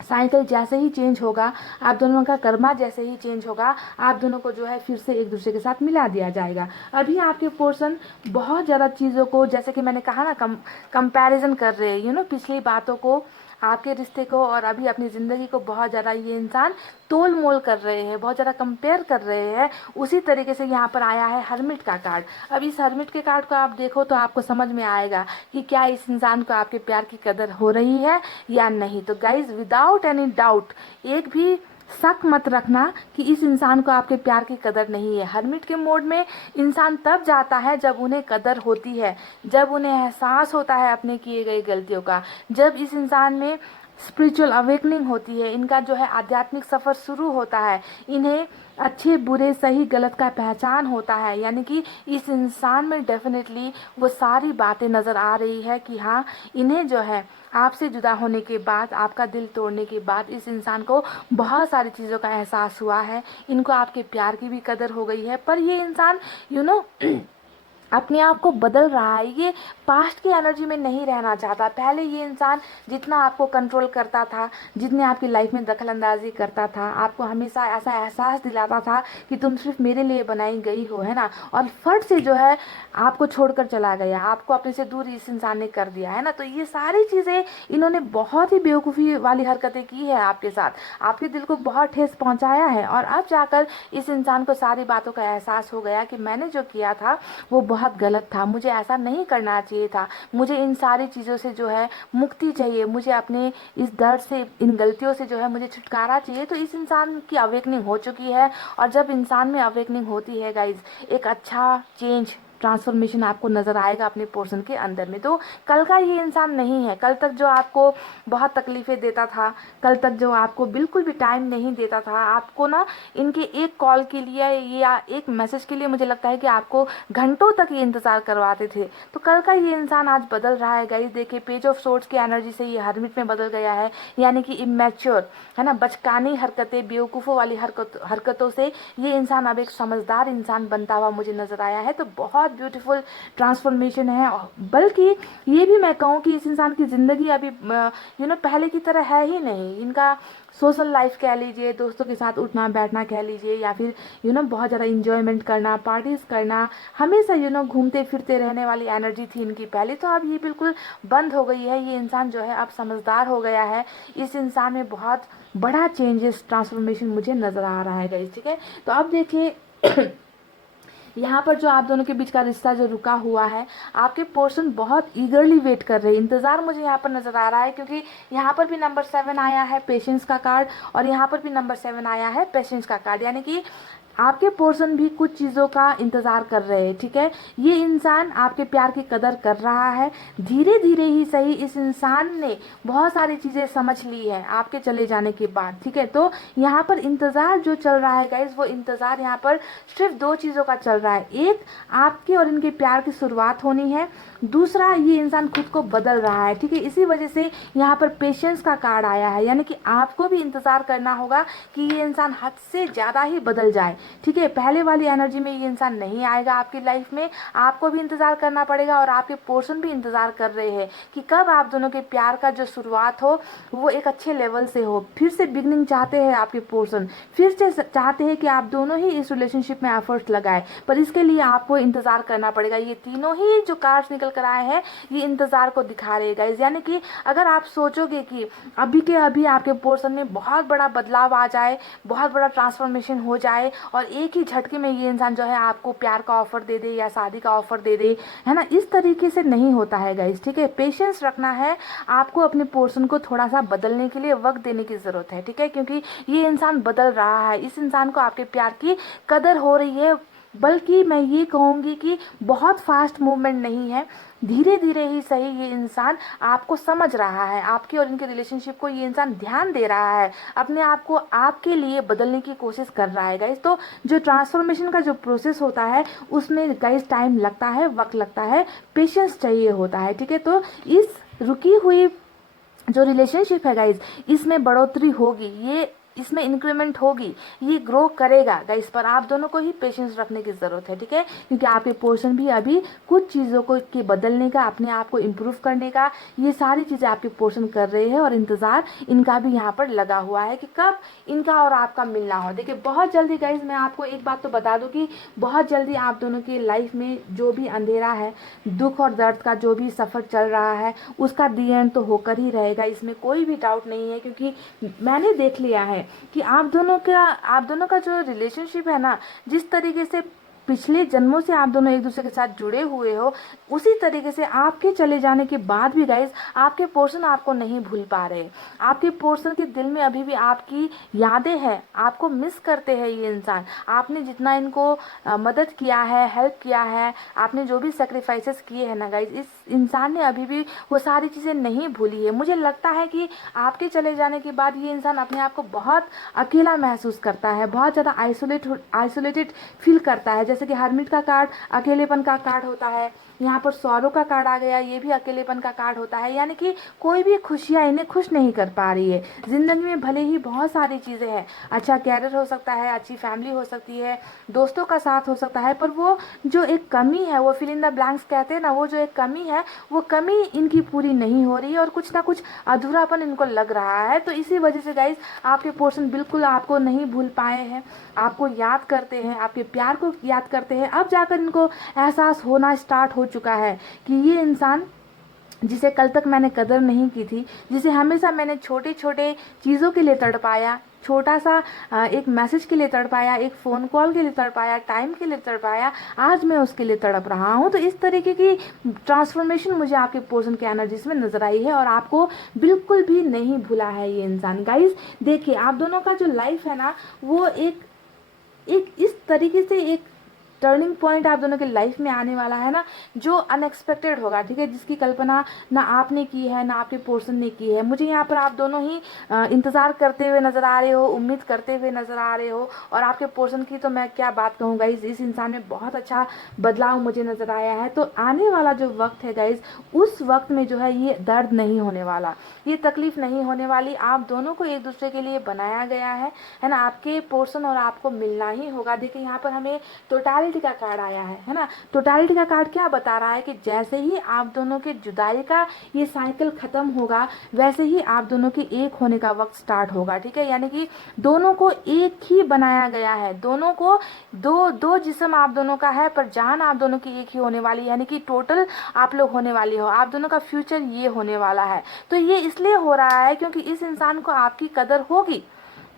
साइकिल जैसे ही चेंज होगा, आप दोनों का कर्मा जैसे ही चेंज होगा, आप दोनों को जो है फिर से एक दूसरे के साथ मिला दिया जाएगा। अभी आपके पोर्शन बहुत ज़्यादा चीज़ों को, जैसे कि मैंने कहा ना, कंपैरिजन कर रहे हैं, पिछली बातों को, आपके रिश्ते को और अभी अपनी ज़िंदगी को बहुत ज़्यादा ये इंसान तोल मोल कर रहे हैं, बहुत ज़्यादा कंपेयर कर रहे हैं। उसी तरीके से यहाँ पर आया है हर्मिट का कार्ड। अब इस हर्मिट के कार्ड को आप देखो तो आपको समझ में आएगा कि क्या इस इंसान को आपके प्यार की कदर हो रही है या नहीं। तो गाइज, विदाउट एनी डाउट, एक भी शक मत रखना कि इस इंसान को आपके प्यार की कदर नहीं है। हर्मिट के मोड में इंसान तब जाता है जब उन्हें कदर होती है, जब उन्हें एहसास होता है अपने किए गए गलतियों का, जब इस इंसान में स्पिरिचुअल अवेकनिंग होती है, इनका जो है आध्यात्मिक सफ़र शुरू होता है, इन्हें अच्छे बुरे सही गलत का पहचान होता है, यानी कि इस इंसान में डेफिनेटली वो सारी बातें नज़र आ रही है कि हाँ, इन्हें जो है आपसे जुदा होने के बाद, आपका दिल तोड़ने के बाद इस इंसान को बहुत सारी चीज़ों का एहसास हुआ है, इनको आपके प्यार की भी कदर हो गई है। पर ये इंसान अपने आप को बदल रहा है, ये पास्ट की एनर्जी में नहीं रहना चाहता। पहले ये इंसान जितना आपको कंट्रोल करता था, जितने आपकी लाइफ में दखल अंदाजी करता था, आपको हमेशा ऐसा एहसास दिलाता था कि तुम सिर्फ मेरे लिए बनाई गई हो, है ना, और फट से जो है आपको छोड़कर चला गया, आपको अपने से दूर इस इंसान ने कर दिया, है ना। तो ये सारी चीज़ें इन्होंने बहुत ही बेवकूफ़ी वाली हरकतें की है आपके साथ, आपके दिल को बहुत ठेस पहुँचाया है, और अब जाकर इस इंसान को सारी बातों का एहसास हो गया कि मैंने जो किया था वो बहुत गलत था, मुझे ऐसा नहीं करना चाहिए था, मुझे इन सारी चीज़ों से जो है मुक्ति चाहिए, मुझे अपने इस दर्द से, इन गलतियों से जो है मुझे छुटकारा चाहिए। तो इस इंसान की अवेकनिंग हो चुकी है, और जब इंसान में अवेकनिंग होती है गाइज, एक अच्छा चेंज, ट्रांसफॉर्मेशन आपको नज़र आएगा अपने पोर्शन के अंदर में। तो कल का ये इंसान नहीं है, कल तक जो आपको बहुत तकलीफ़ें देता था, कल तक जो आपको बिल्कुल भी टाइम नहीं देता था, आपको ना इनके एक कॉल के लिए या एक मैसेज के लिए मुझे लगता है कि आपको घंटों तक ये इंतज़ार करवाते थे। तो कल का ये इंसान आज बदल रहा है गाइस। देखिए, पेज ऑफ सोर्ड्स की एनर्जी से ये हर्मिट में बदल गया है, यानी कि इमेच्योर, है ना, बचकानी हरकतें, बेवकूफ़ों वाली हरकतों से ये इंसान अब एक समझदार इंसान बनता हुआ मुझे नज़र आया है। तो बहुत ब्यूटीफुल ट्रांसफॉर्मेशन है, बल्कि ये भी मैं कहूँ कि इस इंसान की ज़िंदगी अभी पहले की तरह है ही नहीं। इनका सोशल लाइफ कह लीजिए, दोस्तों के साथ उठना बैठना कह लीजिए, या फिर बहुत ज़्यादा इंजॉयमेंट करना, पार्टीज़ करना, हमेशा घूमते फिरते रहने वाली एनर्जी थी इनकी पहले, तो अब ये बिल्कुल बंद हो गई है। ये इंसान जो है अब समझदार हो गया है, इस इंसान में बहुत बड़ा चेंजेस, ट्रांसफॉर्मेशन मुझे नज़र आ रहा है गाइस, ठीक है। तो अब देखिए यहाँ पर जो आप दोनों के बीच का रिश्ता जो रुका हुआ है, आपके पर्सन बहुत ईगरली वेट कर रहे हैं, इंतज़ार मुझे यहाँ पर नज़र आ रहा है, क्योंकि यहाँ पर भी नंबर 7 आया है, पेशेंस का कार्ड, और यहाँ पर भी नंबर 7 आया है, पेशेंस का कार्ड, यानी कि आपके पर्सन भी कुछ चीज़ों का इंतज़ार कर रहे हैं, ठीक है। ये इंसान आपके प्यार की कदर कर रहा है, धीरे धीरे ही सही इस इंसान ने बहुत सारी चीज़ें समझ ली है आपके चले जाने के बाद, ठीक है। तो यहाँ पर इंतज़ार जो चल रहा है गाइज, वो इंतज़ार यहाँ पर सिर्फ 2 चीज़ों का चल रहा है। एक, आपके और इनके प्यार की शुरुआत होनी है, दूसरा, ये इंसान खुद को बदल रहा है, ठीक है। इसी वजह से यहाँ पर पेशेंस का कार्ड आया है, यानी कि आपको भी इंतज़ार करना होगा कि ये इंसान हद से ज़्यादा ही बदल जाए, ठीक है। पहले वाली एनर्जी में ये इंसान नहीं आएगा आपकी लाइफ में, आपको भी इंतज़ार करना पड़ेगा, और आपके पर्सन भी इंतज़ार कर रहे हैं कि कब आप दोनों के प्यार का जो शुरुआत हो वो एक अच्छे लेवल से हो। फिर से बिगनिंग चाहते हैं आपके पर्सन, फिर से चाहते हैं कि आप दोनों ही इस रिलेशनशिप में एफर्ट्स लगाए, पर इसके लिए आपको इंतज़ार करना पड़ेगा। ये तीनों ही जो कार्ड्स निकल कर आए हैं, ये इंतज़ार को दिखा रहे हैं गाइज। यानी कि अगर आप सोचोगे कि अभी के अभी आपके पोर्शन में बहुत बड़ा बदलाव आ जाए, बहुत बड़ा ट्रांसफॉर्मेशन हो जाए और एक ही झटके में ये इंसान जो है आपको प्यार का ऑफर दे दे या शादी का ऑफर दे दे, है ना, इस तरीके से नहीं होता है गाइज। ठीक है, पेशेंस रखना है, आपको अपने पोर्शन को थोड़ा सा बदलने के लिए वक्त देने की ज़रूरत है। ठीक है, क्योंकि ये इंसान बदल रहा है, इस इंसान को आपके प्यार की कदर हो रही है, बल्कि मैं ये कहूँगी कि बहुत फास्ट मूवमेंट नहीं है, धीरे धीरे ही सही ये इंसान आपको समझ रहा है, आपकी और इनके रिलेशनशिप को ये इंसान ध्यान दे रहा है, अपने आप को आपके लिए बदलने की कोशिश कर रहा है गाइस। तो जो ट्रांसफॉर्मेशन का जो प्रोसेस होता है उसमें गाइस टाइम लगता है, वक्त लगता है, पेशेंस चाहिए होता है। ठीक है, तो इस रुकी हुई जो रिलेशनशिप है गाइज, इसमें बढ़ोतरी होगी, ये इसमें इंक्रीमेंट होगी, ये ग्रो करेगा गाइस, पर आप दोनों को ही पेशेंस रखने की ज़रूरत है। ठीक है, क्योंकि आपके पोर्शन भी अभी कुछ चीज़ों को के बदलने का, अपने आप को इम्प्रूव करने का, ये सारी चीज़ें आपके पोर्शन कर रहे हैं और इंतज़ार इनका भी यहाँ पर लगा हुआ है कि कब इनका और आपका मिलना हो। देखिए बहुत जल्दी गाइज, मैं आपको एक बात तो बता दूँ कि बहुत जल्दी आप दोनों की लाइफ में जो भी अंधेरा है, दुख और दर्द का जो भी सफ़र चल रहा है, उसका दी एंड तो होकर ही रहेगा, इसमें कोई भी डाउट नहीं है। क्योंकि मैंने देख लिया है कि आप दोनों का जो रिलेशनशिप है ना, जिस तरीके से पिछले जन्मों से आप दोनों एक दूसरे के साथ जुड़े हुए हो, उसी तरीके से आपके चले जाने के बाद भी गाइज आपके पोर्शन आपको नहीं भूल पा रहे, आपके पोर्शन के दिल में अभी भी आपकी यादें हैं, आपको मिस करते हैं ये इंसान। आपने जितना इनको मदद किया है, हेल्प किया है, आपने जो भी सेक्रीफाइसेस किए हैं ना गाइज, इस इंसान ने अभी भी वो सारी चीज़ें नहीं भूली है। मुझे लगता है कि आपके चले जाने के बाद ये इंसान अपने आप को बहुत अकेला महसूस करता है, बहुत ज़्यादा आइसोलेटेड फील करता है। जैसे कि हरमिट का कार्ड अकेलेपन का कार्ड होता है, यहाँ पर सौरों का कार्ड आ गया, ये भी अकेलेपन का कार्ड होता है। यानी कि कोई भी खुशियाँ इन्हें खुश नहीं कर पा रही है। ज़िंदगी में भले ही बहुत सारी चीज़ें हैं, अच्छा कैरियर हो सकता है, अच्छी फैमिली हो सकती है, दोस्तों का साथ हो सकता है, पर वो जो एक कमी है, वो फिल इन द ब्लैंक्स कहते हैं ना, वो जो एक कमी है, वो कमी इनकी पूरी नहीं हो रही है और कुछ ना कुछ अधूरापन इनको लग रहा है। तो इसी वजह से गाइज आपके पोर्शन बिल्कुल आपको नहीं भूल पाए हैं, आपको याद करते हैं, आपके प्यार को याद करते हैं। अब जाकर इनको एहसास होना स्टार्ट हो चुका है कि ये इंसान जिसे कल तक मैंने कदर नहीं की थी, जिसे हमेशा मैंने छोटे छोटे चीज़ों के लिए तड़पाया, छोटा सा एक मैसेज के लिए तड़पाया, एक फ़ोन कॉल के लिए तड़पाया, टाइम के लिए तड़पाया, आज मैं उसके लिए तड़प रहा हूँ। तो इस तरीके की ट्रांसफॉर्मेशन मुझे आपके पोर्शन के एनर्जीज में नज़र आई है और आपको बिल्कुल भी नहीं भूला है ये इंसान। गाइज देखिए, आप दोनों का जो लाइफ है ना, वो एक इस तरीके से एक टर्निंग पॉइंट आप दोनों के लाइफ में आने वाला है ना, जो अनएक्सपेक्टेड होगा। ठीक है, जिसकी कल्पना ना आपने की है, ना आपके पोर्शन ने की है। मुझे यहाँ पर आप दोनों ही इंतज़ार करते हुए नज़र आ रहे हो, उम्मीद करते हुए नज़र आ रहे हो, और आपके पोर्शन की तो मैं क्या बात कहूँ गाइज, इस इंसान में बहुत अच्छा बदलाव मुझे नज़र आया है। तो आने वाला जो वक्त है गाइज, उस वक्त में जो है ये दर्द नहीं होने वाला, ये तकलीफ नहीं होने वाली। आप दोनों को एक दूसरे के लिए बनाया गया है ना, आपके पोर्शन और आपको मिलना ही होगा। देखिए यहाँ पर हमें टोटलिटी का कार्ड आया है ना। टोटलिटी का कार्ड क्या बता रहा है कि जैसे ही आप दोनों के जुदाई का ये साइकिल खत्म होगा, वैसे ही आप दोनों के एक होने का वक्त स्टार्ट होगा। ठीक है, यानी कि दोनों को एक ही बनाया गया है, दोनों को दो जिस्म आप दोनों का है, पर जान आप दोनों की एक ही होने वाली, यानी कि टोटल आप लोग होने वाली हो, आप दोनों का फ्यूचर ये होने वाला है। तो ये इसलिए हो रहा है क्योंकि इस इंसान को आपकी कदर होगी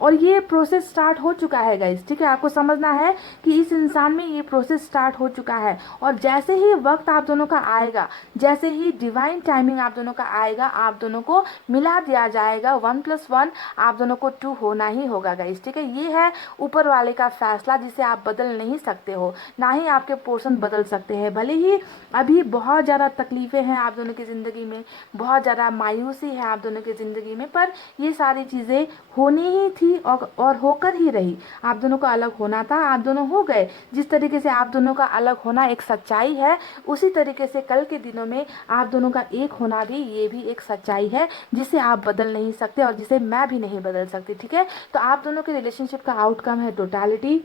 और ये प्रोसेस स्टार्ट हो चुका है गाइस। ठीक है, आपको समझना है कि इस इंसान में ये प्रोसेस स्टार्ट हो चुका है और जैसे ही वक्त आप दोनों का आएगा, जैसे ही डिवाइन टाइमिंग आप दोनों का आएगा, आप दोनों को मिला दिया जाएगा। 1+1 आप दोनों को 2 होना ही होगा गाइस। ठीक है, ये है ऊपर वाले का फैसला जिसे आप बदल नहीं सकते हो, ना ही आपके पोर्शन बदल सकते हैं। भले ही अभी बहुत ज़्यादा तकलीफ़ें हैं आप दोनों की ज़िंदगी में, बहुत ज़्यादा मायूसी है आप दोनों की ज़िंदगी में, पर ये सारी चीज़ें होनी ही थी और होकर ही रही। आप दोनों को अलग होना था, आप दोनों हो गए। जिस तरीके से आप दोनों का अलग होना एक सच्चाई है, उसी तरीके से कल के दिनों में आप दोनों का एक होना भी, ये भी एक सच्चाई है जिसे आप बदल नहीं सकते और जिसे मैं भी नहीं बदल सकती। ठीक है, तो आप दोनों के रिलेशनशिप का आउटकम है टोटलिटी।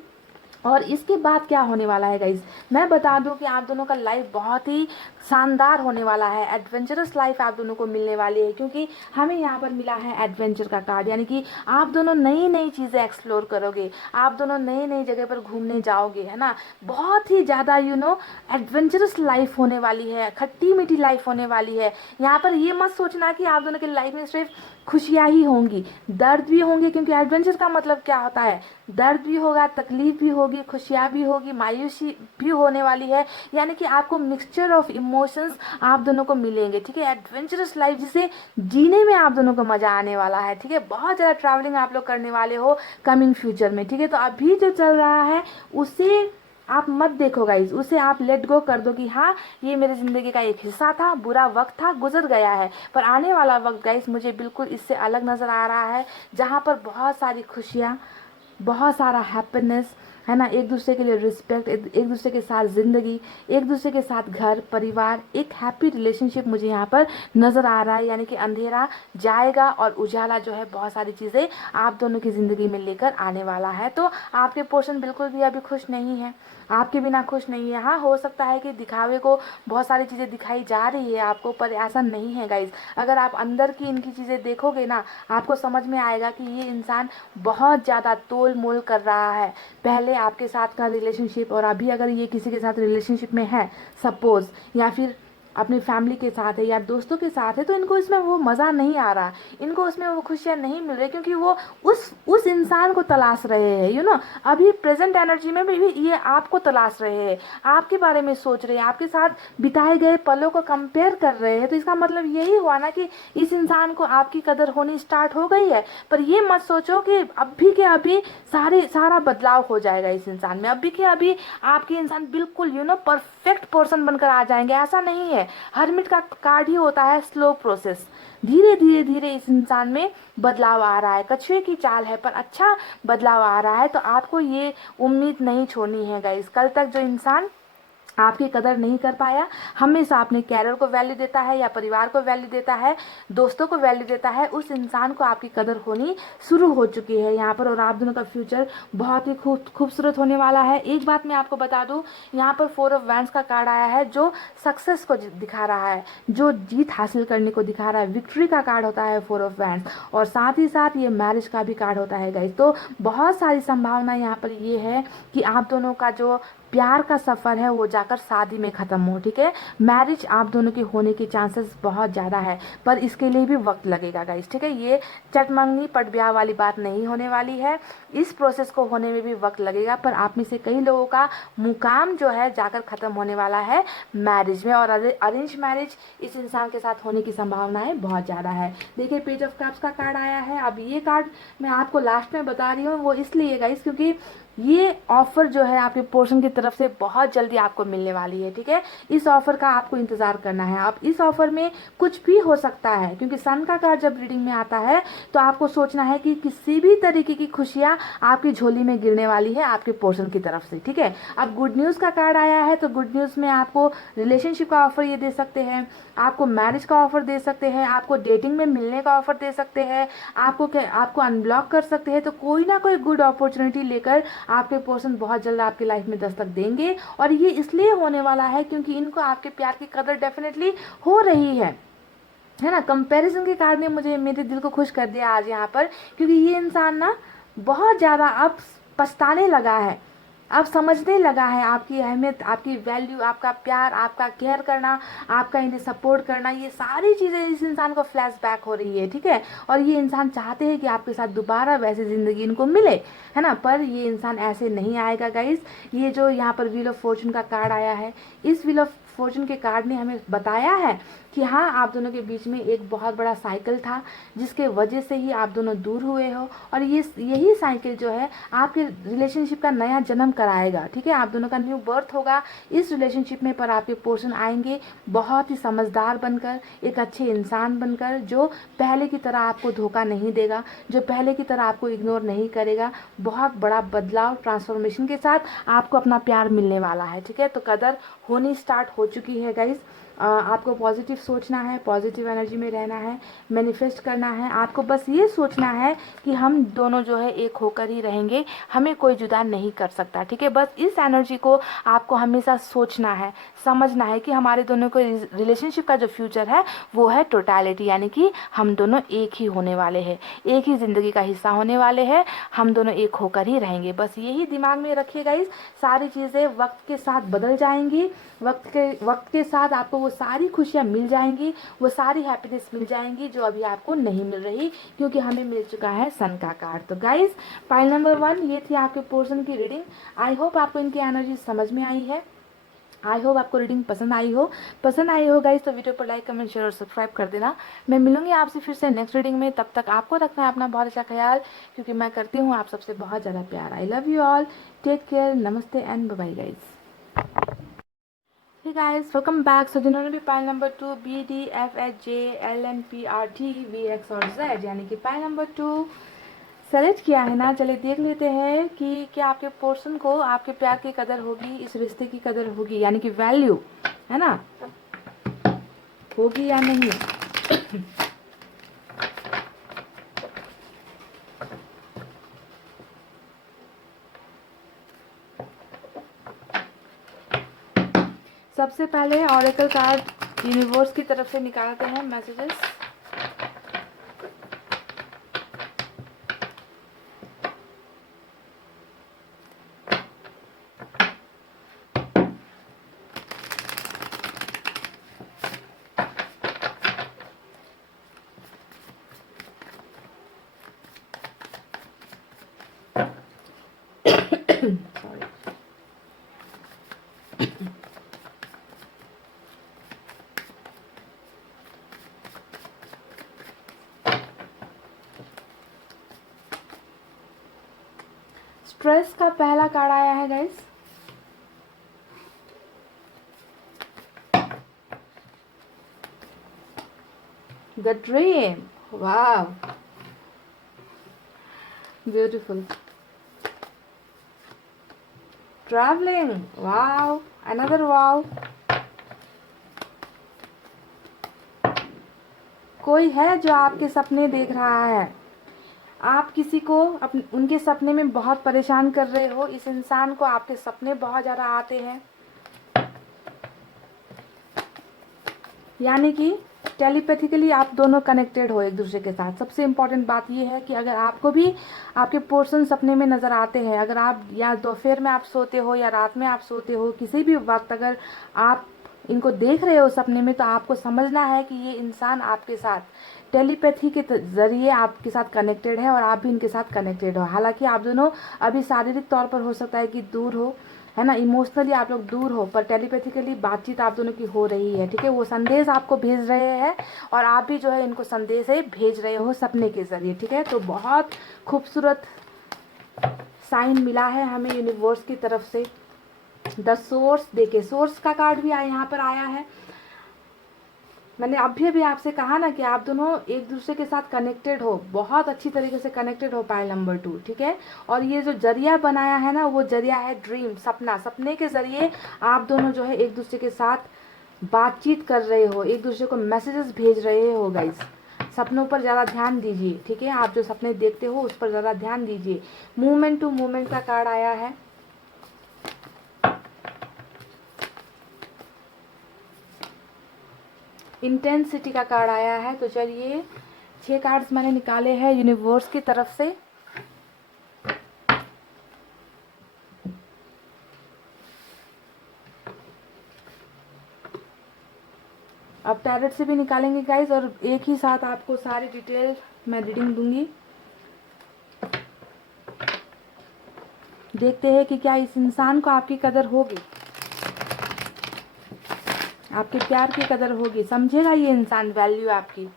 और इसके बाद क्या होने वाला है गाइज, मैं बता दूं कि आप दोनों का लाइफ बहुत ही शानदार होने वाला है। एडवेंचरस लाइफ आप दोनों को मिलने वाली है, क्योंकि हमें यहाँ पर मिला है एडवेंचर का कार्ड, यानी कि आप दोनों नई नई चीज़ें एक्सप्लोर करोगे, आप दोनों नई नई जगह पर घूमने जाओगे, है ना। बहुत ही ज़्यादा एडवेंचरस लाइफ होने वाली है, खट्टी मीठी लाइफ होने वाली है। यहाँ पर ये मत सोचना कि आप दोनों की लाइफ में सिर्फ खुशियाँ ही होंगी, दर्द भी होंगे, क्योंकि एडवेंचर का मतलब क्या होता है, दर्द भी होगा, तकलीफ भी होगी, खुशियाँ भी होगी, मायूसी भी होने वाली है। यानी कि आपको मिक्सचर ऑफ इमोशंस आप दोनों को मिलेंगे, ठीक है। एडवेंचरस लाइफ जिसे जीने में आप दोनों को मजा आने वाला है, ठीक है। बहुत ज़्यादा ट्रैवलिंग आप लोग करने वाले हो कमिंग फ्यूचर में, ठीक है। तो अभी जो चल रहा है उसे आप मत देखो गाइज, उसे आप लेट गो कर दो कि हाँ ये मेरी ज़िंदगी का एक हिस्सा था, बुरा वक्त था, गुजर गया है। पर आने वाला वक्त गाइज मुझे बिल्कुल इससे अलग नज़र आ रहा है, जहाँ पर बहुत सारी खुशियाँ, बहुत सारा हैप्पीनेस, है ना, एक दूसरे के लिए रिस्पेक्ट, एक दूसरे के साथ ज़िंदगी, एक दूसरे के साथ घर परिवार, एक हैप्पी रिलेशनशिप मुझे यहाँ पर नज़र आ रहा है। यानी कि अंधेरा जाएगा और उजाला जो है बहुत सारी चीज़ें आप दोनों की ज़िंदगी में लेकर आने वाला है। तो आपके पोर्शन बिल्कुल भी अभी खुश नहीं है, आपके बिना खुश नहीं है। हाँ, हो सकता है कि दिखावे को बहुत सारी चीज़ें दिखाई जा रही है आपको, पर ऐसा नहीं है गाइज। अगर आप अंदर की इनकी चीज़ें देखोगे ना, आपको समझ में आएगा कि ये इंसान बहुत ज़्यादा तोल मोल कर रहा है। पहले आपके साथ का रिलेशनशिप और अभी अगर ये किसी के साथ रिलेशनशिप में है सपोज, या फिर अपनी फैमिली के साथ है या दोस्तों के साथ है, तो इनको इसमें वो मज़ा नहीं आ रहा, इनको उसमें वो खुशियाँ नहीं मिल रही, क्योंकि वो उस इंसान को तलाश रहे हैं। अभी प्रेजेंट एनर्जी में भी ये आपको तलाश रहे हैं, आपके बारे में सोच रहे हैं, आपके साथ बिताए गए पलों को कंपेयर कर रहे हैं। तो इसका मतलब यही हुआ ना कि इस इंसान को आपकी कदर होनी स्टार्ट हो गई है। पर ये मत सोचो कि अभी के अभी सारा बदलाव हो जाएगा इस इंसान में, अभी के अभी आपके इंसान बिल्कुल परफेक्ट पर्सन बनकर आ जाएंगे, ऐसा नहीं है। हरमिट का कार्ड ही होता है स्लो प्रोसेस, धीरे धीरे धीरे इस इंसान में बदलाव आ रहा है। कछुए की चाल है पर अच्छा बदलाव आ रहा है। तो आपको ये उम्मीद नहीं छोड़नी है गाइस। कल तक जो इंसान आपकी कदर नहीं कर पाया, हमेशा अपने कैरियर को वैल्यू देता है या परिवार को वैल्यू देता है, दोस्तों को वैल्यू देता है, उस इंसान को आपकी कदर होनी शुरू हो चुकी है यहाँ पर। और आप दोनों का फ्यूचर बहुत ही खूबसूरत होने वाला है। एक बात मैं आपको बता दूं, यहाँ पर 4 ऑफ वैंड्स का कार्ड आया है जो सक्सेस को दिखा रहा है, जो जीत हासिल करने को दिखा रहा है। विक्ट्री का कार्ड होता है 4 ऑफ वैंड्स, और साथ ही साथ ये मैरिज का भी कार्ड होता है गाइस। तो बहुत सारी संभावना यहाँ पर ये है कि आप दोनों का जो प्यार का सफ़र है वो जाकर शादी में ख़त्म हो, ठीक है। मैरिज आप दोनों की होने की चांसेस बहुत ज़्यादा है, पर इसके लिए भी वक्त लगेगा गाइस, ठीक है। ये चटमंगनी पट ब्याह वाली बात नहीं होने वाली है, इस प्रोसेस को होने में भी वक्त लगेगा। पर आप में से कई लोगों का मुकाम जो है जाकर ख़त्म होने वाला है मैरिज में, और अरेंज मैरिज इस इंसान के साथ होने की संभावनाएं बहुत ज़्यादा है। देखिए पेज ऑफ कप्स का कार्ड आया है। अब ये कार्ड मैं आपको लास्ट में बता रही हूँ, वो इसलिए गाइस क्योंकि ये ऑफर जो है आपके पोर्शन की तरफ से बहुत जल्दी आपको मिलने वाली है, ठीक है। इस ऑफर का आपको इंतजार करना है। अब इस ऑफर में कुछ भी हो सकता है, क्योंकि सन का कार्ड जब रीडिंग में आता है तो आपको सोचना है कि किसी भी तरीके की खुशियां आपकी झोली में गिरने वाली है आपके पोर्शन की तरफ से, ठीक है। अब गुड न्यूज़ का कार्ड आया है, तो गुड न्यूज़ में आपको रिलेशनशिप का ऑफर ये दे सकते हैं, आपको मैरिज का ऑफर दे सकते हैं, आपको डेटिंग में मिलने का ऑफर दे सकते हैं, आपको अनब्लॉक कर सकते हैं। तो कोई ना कोई गुड अपॉर्चुनिटी लेकर आपके पर्सन बहुत जल्द आपकी लाइफ में दस्तक देंगे, और ये इसलिए होने वाला है क्योंकि इनको आपके प्यार की कदर डेफिनेटली हो रही है ना। कंपैरिजन के कार्ड ने मुझे मेरे दिल को खुश कर दिया आज यहाँ पर, क्योंकि ये इंसान ना बहुत ज़्यादा अब पछताने लगा है, अब समझने लगा है आपकी अहमियत, आपकी वैल्यू, आपका प्यार, आपका केयर करना, आपका इन्हें सपोर्ट करना, ये सारी चीज़ें इस इंसान को फ्लैशबैक हो रही है, ठीक है। और ये इंसान चाहते हैं कि आपके साथ दोबारा वैसी ज़िंदगी इनको मिले, है ना। पर ये इंसान ऐसे नहीं आएगा गाइस। ये जो यहाँ पर व्हील ऑफ फॉर्चून का कार्ड आया है, इस व्हील ऑफ फॉर्चून के कार्ड ने हमें बताया है कि हाँ, आप दोनों के बीच में एक बहुत बड़ा साइकिल था जिसके वजह से ही आप दोनों दूर हुए हो, और यही साइकिल जो है आपके रिलेशनशिप का नया जन्म कराएगा, ठीक है। आप दोनों का न्यू बर्थ होगा इस रिलेशनशिप में। पर आपके पोर्शन आएंगे बहुत ही समझदार बनकर, एक अच्छे इंसान बनकर, जो पहले की तरह आपको धोखा नहीं देगा, जो पहले की तरह आपको इग्नोर नहीं करेगा। बहुत बड़ा बदलाव, ट्रांसफॉर्मेशन के साथ आपको अपना प्यार मिलने वाला है, ठीक है। तो कदर होनी स्टार्ट हो चुकी है गाइस। आपको पॉजिटिव सोचना है, पॉजिटिव एनर्जी में रहना है, मैनिफेस्ट करना है। आपको बस ये सोचना है कि हम दोनों जो है एक होकर ही रहेंगे, हमें कोई जुदा नहीं कर सकता, ठीक है। बस इस एनर्जी को आपको हमेशा सोचना है, समझना है कि हमारे दोनों को रिलेशनशिप का जो फ्यूचर है वो है टोटलिटी, यानी कि हम दोनों एक ही होने वाले हैं, एक ही ज़िंदगी का हिस्सा होने वाले हैं, हम दोनों एक होकर ही रहेंगे। बस यही दिमाग में रखिएगा। इस सारी चीज़ें वक्त के साथ बदल जाएंगी, वक्त के साथ आपको वो सारी खुशियाँ मिल जाएंगी, वो सारी हैप्पीनेस मिल जाएंगी जो अभी आपको नहीं मिल रही, क्योंकि हमें मिल चुका है सन का कार्ड। तो गाइज, पाइल नंबर 1 ये थी आपके पोर्शन की रीडिंग। आई होप आपको इनकी एनर्जी समझ में आई है, आई होप आपको रीडिंग पसंद आई हो गाइज। तो वीडियो पर लाइक, कमेंट, शेयर और सब्सक्राइब कर देना। मैं मिलूंगी आपसे फिर से नेक्स्ट रीडिंग में। तब तक आपको रखना है अपना बहुत अच्छा ख्याल, क्योंकि मैं करती हूँ आप सबसे बहुत ज़्यादा प्यार। I love you all, take care, नमस्ते and bye guys. Hey guys, welcome back. So जिन्होंने भी pile number 2 B D F H J L N P R T V X और Z यानी कि पाइल नंबर 2 सेलेक्ट किया है ना, चलिए देख लेते हैं कि क्या आपके पोर्शन को आपके प्यार की कदर होगी, इस रिश्ते की कदर होगी, यानी कि वैल्यू है ना, होगी या नहीं। सबसे पहले ऑरेकल कार्ड यूनिवर्स की तरफ से निकालते हैं मैसेजेस। सॉरी। स्ट्रेस का पहला कार्ड आया है guys. The dream, wow, beautiful. Travelling, wow, another wow. कोई है जो आपके सपने देख रहा है, आप किसी को उनके सपने में बहुत परेशान कर रहे हो। इस इंसान को आपके सपने बहुत ज़्यादा आते हैं, यानी कि टेलीपैथिकली आप दोनों कनेक्टेड हो एक दूसरे के साथ। सबसे इम्पॉर्टेंट बात यह है कि अगर आपको भी आपके पोर्शन सपने में नज़र आते हैं, अगर आप या दोपहर में आप सोते हो या रात में आप सोते हो, किसी भी वक्त अगर आप इनको देख रहे हो सपने में, तो आपको समझना है कि ये इंसान आपके साथ टेलीपैथी के ज़रिए आपके साथ कनेक्टेड है और आप भी इनके साथ कनेक्टेड हो। हालांकि आप दोनों अभी शारीरिक तौर पर हो सकता है कि दूर हो, है ना, इमोशनली आप लोग दूर हो, पर टेलीपैथिकली बातचीत आप दोनों की हो रही है, ठीक है। वो संदेश आपको भेज रहे हैं और आप भी जो है इनको संदेश है भेज रहे हो सपने के ज़रिए, ठीक है। तो बहुत खूबसूरत साइन मिला है हमें यूनिवर्स की तरफ से। द सोर्स, देखिए सोर्स का कार्ड भी यहाँ पर आया है। मैंने अभी आपसे कहा ना कि आप दोनों एक दूसरे के साथ कनेक्टेड हो, बहुत अच्छी तरीके से कनेक्टेड हो पाइल नंबर 2, ठीक है। और ये जो जरिया बनाया है ना, वो जरिया है ड्रीम, सपना। सपने के जरिए आप दोनों जो है एक दूसरे के साथ बातचीत कर रहे हो, एक दूसरे को मैसेजेस भेज रहे हो गाइस। सपनों पर ज़्यादा ध्यान दीजिए, ठीक है। आप जो सपने देखते हो उस पर ज़्यादा ध्यान दीजिए। मूवमेंट टू मूवमेंट का कार्ड आया है। इंटेंसिटी का कार्ड आया है। तो चलिए 6 कार्ड्स मैंने निकाले हैं यूनिवर्स की तरफ से। अब टैरेट से भी निकालेंगे गाइस, और एक ही साथ आपको सारी डिटेल मैं रीडिंग दूंगी। देखते हैं कि क्या इस इंसान को आपकी कदर होगी, आपके प्यार की कदर होगी, समझेगा ये इंसान वैल्यू आपकी।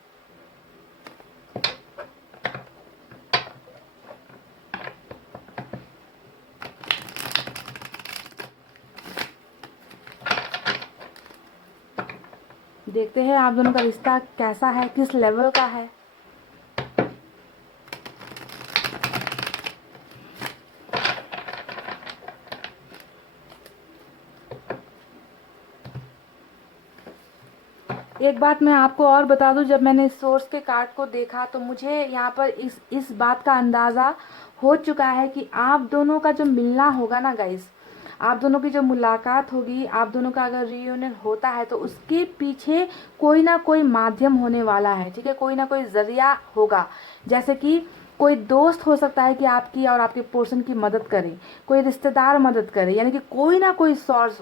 देखते हैं आप दोनों का रिश्ता कैसा है, किस लेवल का है। एक बात मैं आपको और बता दूं, जब मैंने सोर्स के कार्ड को देखा तो मुझे यहाँ पर इस बात का अंदाज़ा हो चुका है कि आप दोनों का जो मिलना होगा ना गाइस, आप दोनों की जो मुलाकात होगी, आप दोनों का अगर रियूनियन होता है तो उसके पीछे कोई ना कोई माध्यम होने वाला है, ठीक है, कोई ना कोई जरिया होगा। जैसे कि कोई दोस्त हो सकता है कि आपकी और आपके पर्सन की मदद करे, कोई रिश्तेदार मदद करे, यानी कि कोई ना कोई सोर्स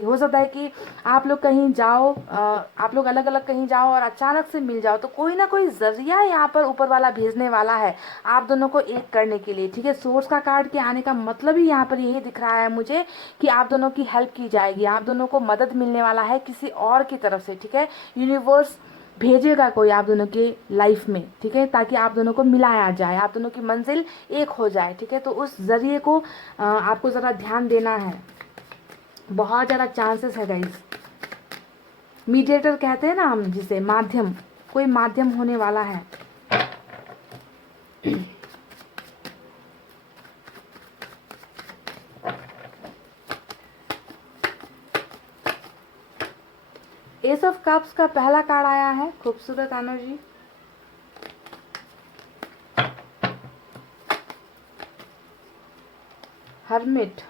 हो सकता है कि आप लोग कहीं जाओ, आप लोग अलग अलग कहीं जाओ और अचानक से मिल जाओ, तो कोई ना कोई जरिया यहाँ पर ऊपर वाला भेजने वाला है आप दोनों को एक करने के लिए, ठीक है। सोर्स का कार्ड के आने का मतलब ही यहाँ पर यही दिख रहा है मुझे कि आप दोनों की हेल्प की जाएगी, आप दोनों को मदद मिलने वाला है किसी और की तरफ से, ठीक है। यूनिवर्स भेजेगा कोई आप दोनों के लाइफ में, ठीक है, ताकि आप दोनों को मिलाया जाए, आप दोनों की मंजिल एक हो जाए, ठीक है। तो उस जरिए को आपको ज़रा ध्यान देना है, बहुत ज़्यादा चांसेस है गाइस। मीडिएटर कहते हैं ना हम जिसे, माध्यम, कोई माध्यम होने वाला है। एस ऑफ कप्स का पहला कार्ड आया है, खूबसूरत एनर्जी। हर्मिट,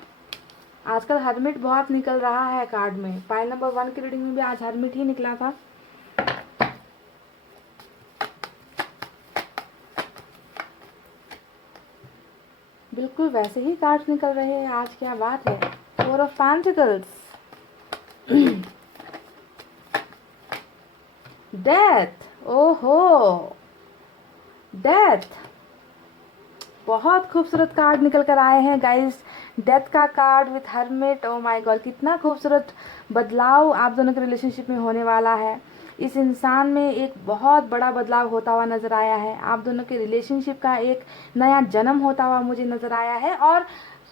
आजकल हर्मिट बहुत निकल रहा है कार्ड में, पाइल नंबर 1 की रीडिंग में भी आज हर्मिट ही निकला था। बिल्कुल वैसे ही कार्ड्स निकल रहे हैं आज, क्या बात है। 4 ऑफ पेंटिकल्स, डेथ, ओहो डेथ, बहुत खूबसूरत कार्ड निकल कर आए हैं गाइस। डेथ का card with hermit, oh my God, कितना खूबसूरत बदलाव आप दोनों के रिलेशनशिप में होने वाला है। इस इंसान में एक बहुत बड़ा बदलाव होता हुआ नज़र आया है, आप दोनों के रिलेशनशिप का एक नया जन्म होता हुआ मुझे नज़र आया है, और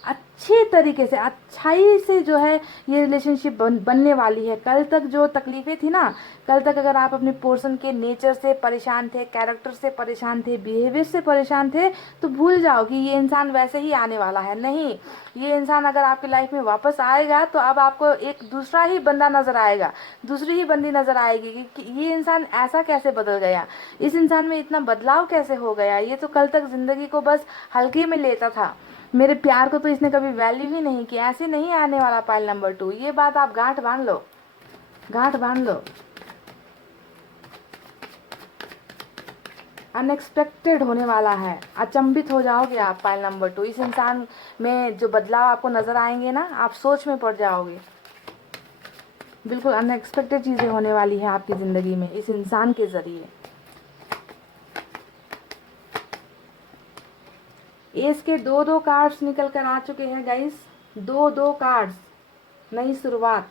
अच्छे तरीके से, अच्छाई से जो है ये रिलेशनशिप बनने वाली है। कल तक जो तकलीफ़ें थी ना, कल तक अगर आप अपने पर्सन के नेचर से परेशान थे, कैरेक्टर से परेशान थे, बिहेवियर से परेशान थे, तो भूल जाओ कि ये इंसान वैसे ही आने वाला है। नहीं, ये इंसान अगर आपकी लाइफ में वापस आएगा तो अब आपको एक दूसरा ही बंदा नज़र आएगा, दूसरी ही बंदी नज़र आएगी कि ये इंसान ऐसा कैसे बदल गया, इस इंसान में इतना बदलाव कैसे हो गया, ये तो कल तक ज़िंदगी को बस हल्के में लेता था, मेरे प्यार को तो इसने कभी वैल्यू ही नहीं की। ऐसे नहीं आने वाला पाइल नंबर 2, ये बात आप गांठ बांध लो, गांठ बांध लो। अनएक्सपेक्टेड होने वाला है, अचंभित हो जाओगे आप पाइल नंबर 2। इस इंसान में जो बदलाव आपको नजर आएंगे ना, आप सोच में पड़ जाओगे। बिल्कुल अनएक्सपेक्टेड चीजें होने वाली है आपकी जिंदगी में इस इंसान के जरिए। एस के 2 कार्ड्स निकल कर आ चुके हैं गाइस, 2 कार्ड्स, नई शुरुआत।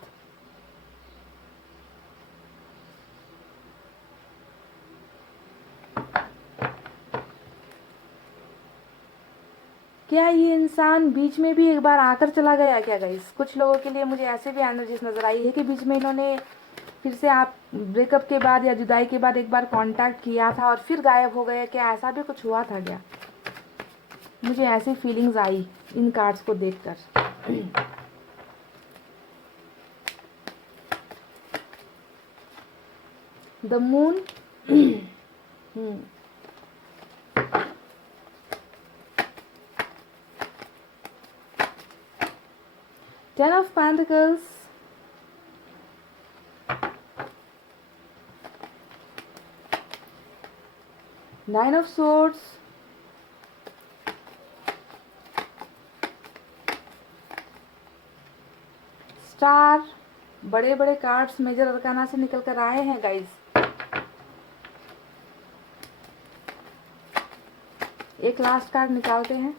क्या ये इंसान बीच में भी एक बार आकर चला गया क्या गाइस? कुछ लोगों के लिए मुझे ऐसे भी एनर्जीज नजर आई है कि बीच में इन्होंने फिर से, आप ब्रेकअप के बाद या जुदाई के बाद एक बार कांटेक्ट किया था और फिर गायब हो गए, क्या ऐसा भी कुछ हुआ था क्या? मुझे ऐसी फीलिंग्स आई इन कार्ड्स को देखकर। The moon, 10 of Pentacles, Nine of Swords, star. बड़े बड़े कार्ड्स मेजर अरकाना से निकल कर आए हैं गाइस। एक लास्ट कार्ड निकालते हैं,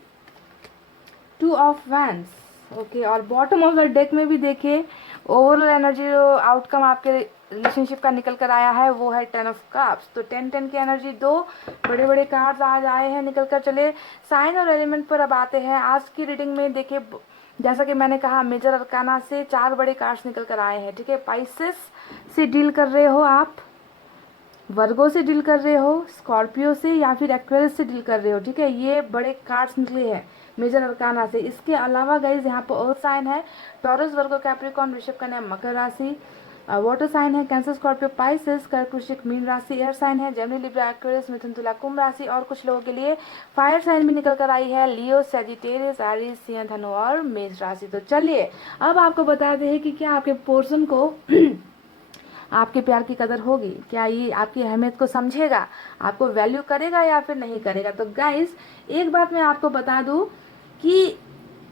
2 ऑफ वैंड्स, ओके। और बॉटम ऑफ द डेक में भी देखिए, ओवरऑल एनर्जी जो आउटकम आपके रिलेशनशिप का निकल कर आया है वो है 10 ऑफ कप्स। तो 10 की एनर्जी, 2 बड़े बड़े कार्ड्स आज आए हैं निकल कर। चले साइन और एलिमेंट पर अब आते हैं। आज की रीडिंग में देखिए, जैसा कि मैंने कहा, मेजर अरकाना से 4 बड़े कार्ड्स निकल कर आए हैं, ठीक है। पाइसेस से डील कर रहे हो आप, वर्गो से डील कर रहे हो, स्कॉर्पियो से, या फिर एक्वेरियस से डील कर रहे हो, ठीक है। ये बड़े कार्ड्स निकले हैं मेजर अरकाना से। इसके अलावा गाइज यहाँ पर अर्थ साइन है, टॉरस, वर्गो, कैप्रिकॉर्न, वृषभ, कन्या, मकर राशि, वाटर साइन है कैंसर, स्कॉर्पियो, पाइसेस, कर्क, वृश्चिक, मीन राशि एयर साइन है, जेमिनी, लिब्रा, एक्वेरियस, मिथुन, तुला, कुंभ राशि। और कुछ लोगों के लिए फायर साइन भी निकल कर आई है, लियो, सेजिटेरियस, एरीज, सिंह, धनु और मेष राशि। तो चलिए अब आपको बताते हैं कि क्या आपके पोर्शन को आपके प्यार की कदर होगी, क्या ये आपकी अहमियत को समझेगा, आपको वैल्यू करेगा या फिर नहीं करेगा। तो गाइस एक बात मैं आपको बता दूं कि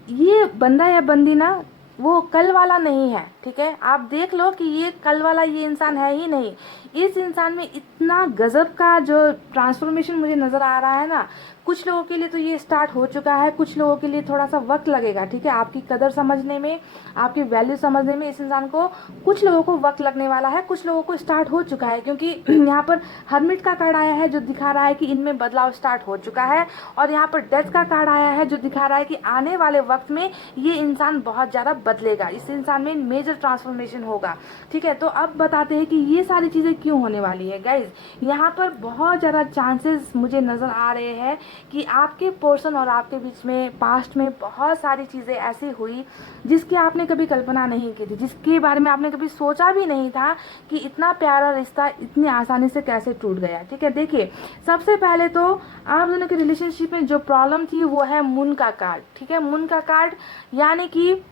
ये बंदा या बंदी ना वो कल वाला नहीं है, ठीक है। आप देख लो कि ये कल वाला ये इंसान है ही नहीं। इस इंसान में इतना गजब का जो ट्रांसफॉर्मेशन मुझे नजर आ रहा है ना, कुछ लोगों के लिए तो ये स्टार्ट हो चुका है, कुछ लोगों के लिए थोड़ा सा वक्त लगेगा, ठीक है। आपकी कदर समझने में, आपकी वैल्यू समझने में इस इंसान को, कुछ लोगों को वक्त लगने वाला है, कुछ लोगों को स्टार्ट हो चुका है। क्योंकि यहाँ पर हर्मिट का कार्ड आया है जो दिखा रहा है कि इनमें बदलाव स्टार्ट हो चुका है, और यहाँ पर डेथ का कार्ड आया है जो दिखा रहा है कि आने वाले वक्त में ये इंसान बहुत ज्यादा बदलेगा, इस इंसान में मेजर ट्रांसफॉर्मेशन होगा, ठीक है। तो अब बताते हैं कि ये सारी चीजें क्यों होने वाली है। गाइज यहाँ पर बहुत ज्यादा चांसेस मुझे नजर आ रहे हैं कि आपके पोर्शन और आपके बीच में पास्ट में बहुत सारी चीजें ऐसी हुई जिसकी आपने कभी कल्पना नहीं की थी, जिसके बारे में आपने कभी सोचा भी नहीं था कि इतना प्यारा रिश्ता इतनी आसानी से कैसे टूट गया, ठीक है। देखिए सबसे पहले तो आप दोनों के रिलेशनशिप में जो प्रॉब्लम थी वो है मून का कार्ड, ठीक है। मून का कार्ड यानी कि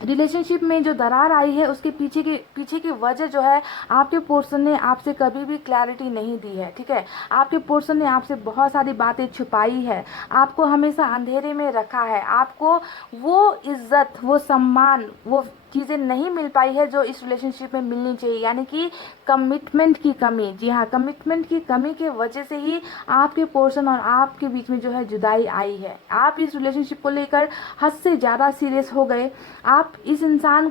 रिलेशनशिप में जो दरार आई है उसके पीछे की वजह जो है, आपके पर्सन ने आपसे कभी भी क्लैरिटी नहीं दी है, ठीक है। आपके पर्सन ने आपसे बहुत सारी बातें छुपाई है, आपको हमेशा अंधेरे में रखा है, आपको वो इज्जत, वो सम्मान, वो चीज़ें नहीं मिल पाई है जो इस रिलेशनशिप में मिलनी चाहिए, यानी कि कमिटमेंट की कमी। जी हाँ, कमिटमेंट की कमी के वजह से ही आपके पोर्शन और आपके बीच में जो है जुदाई आई है। आप इस रिलेशनशिप को लेकर हद से ज़्यादा सीरियस हो गए। आप इस इंसान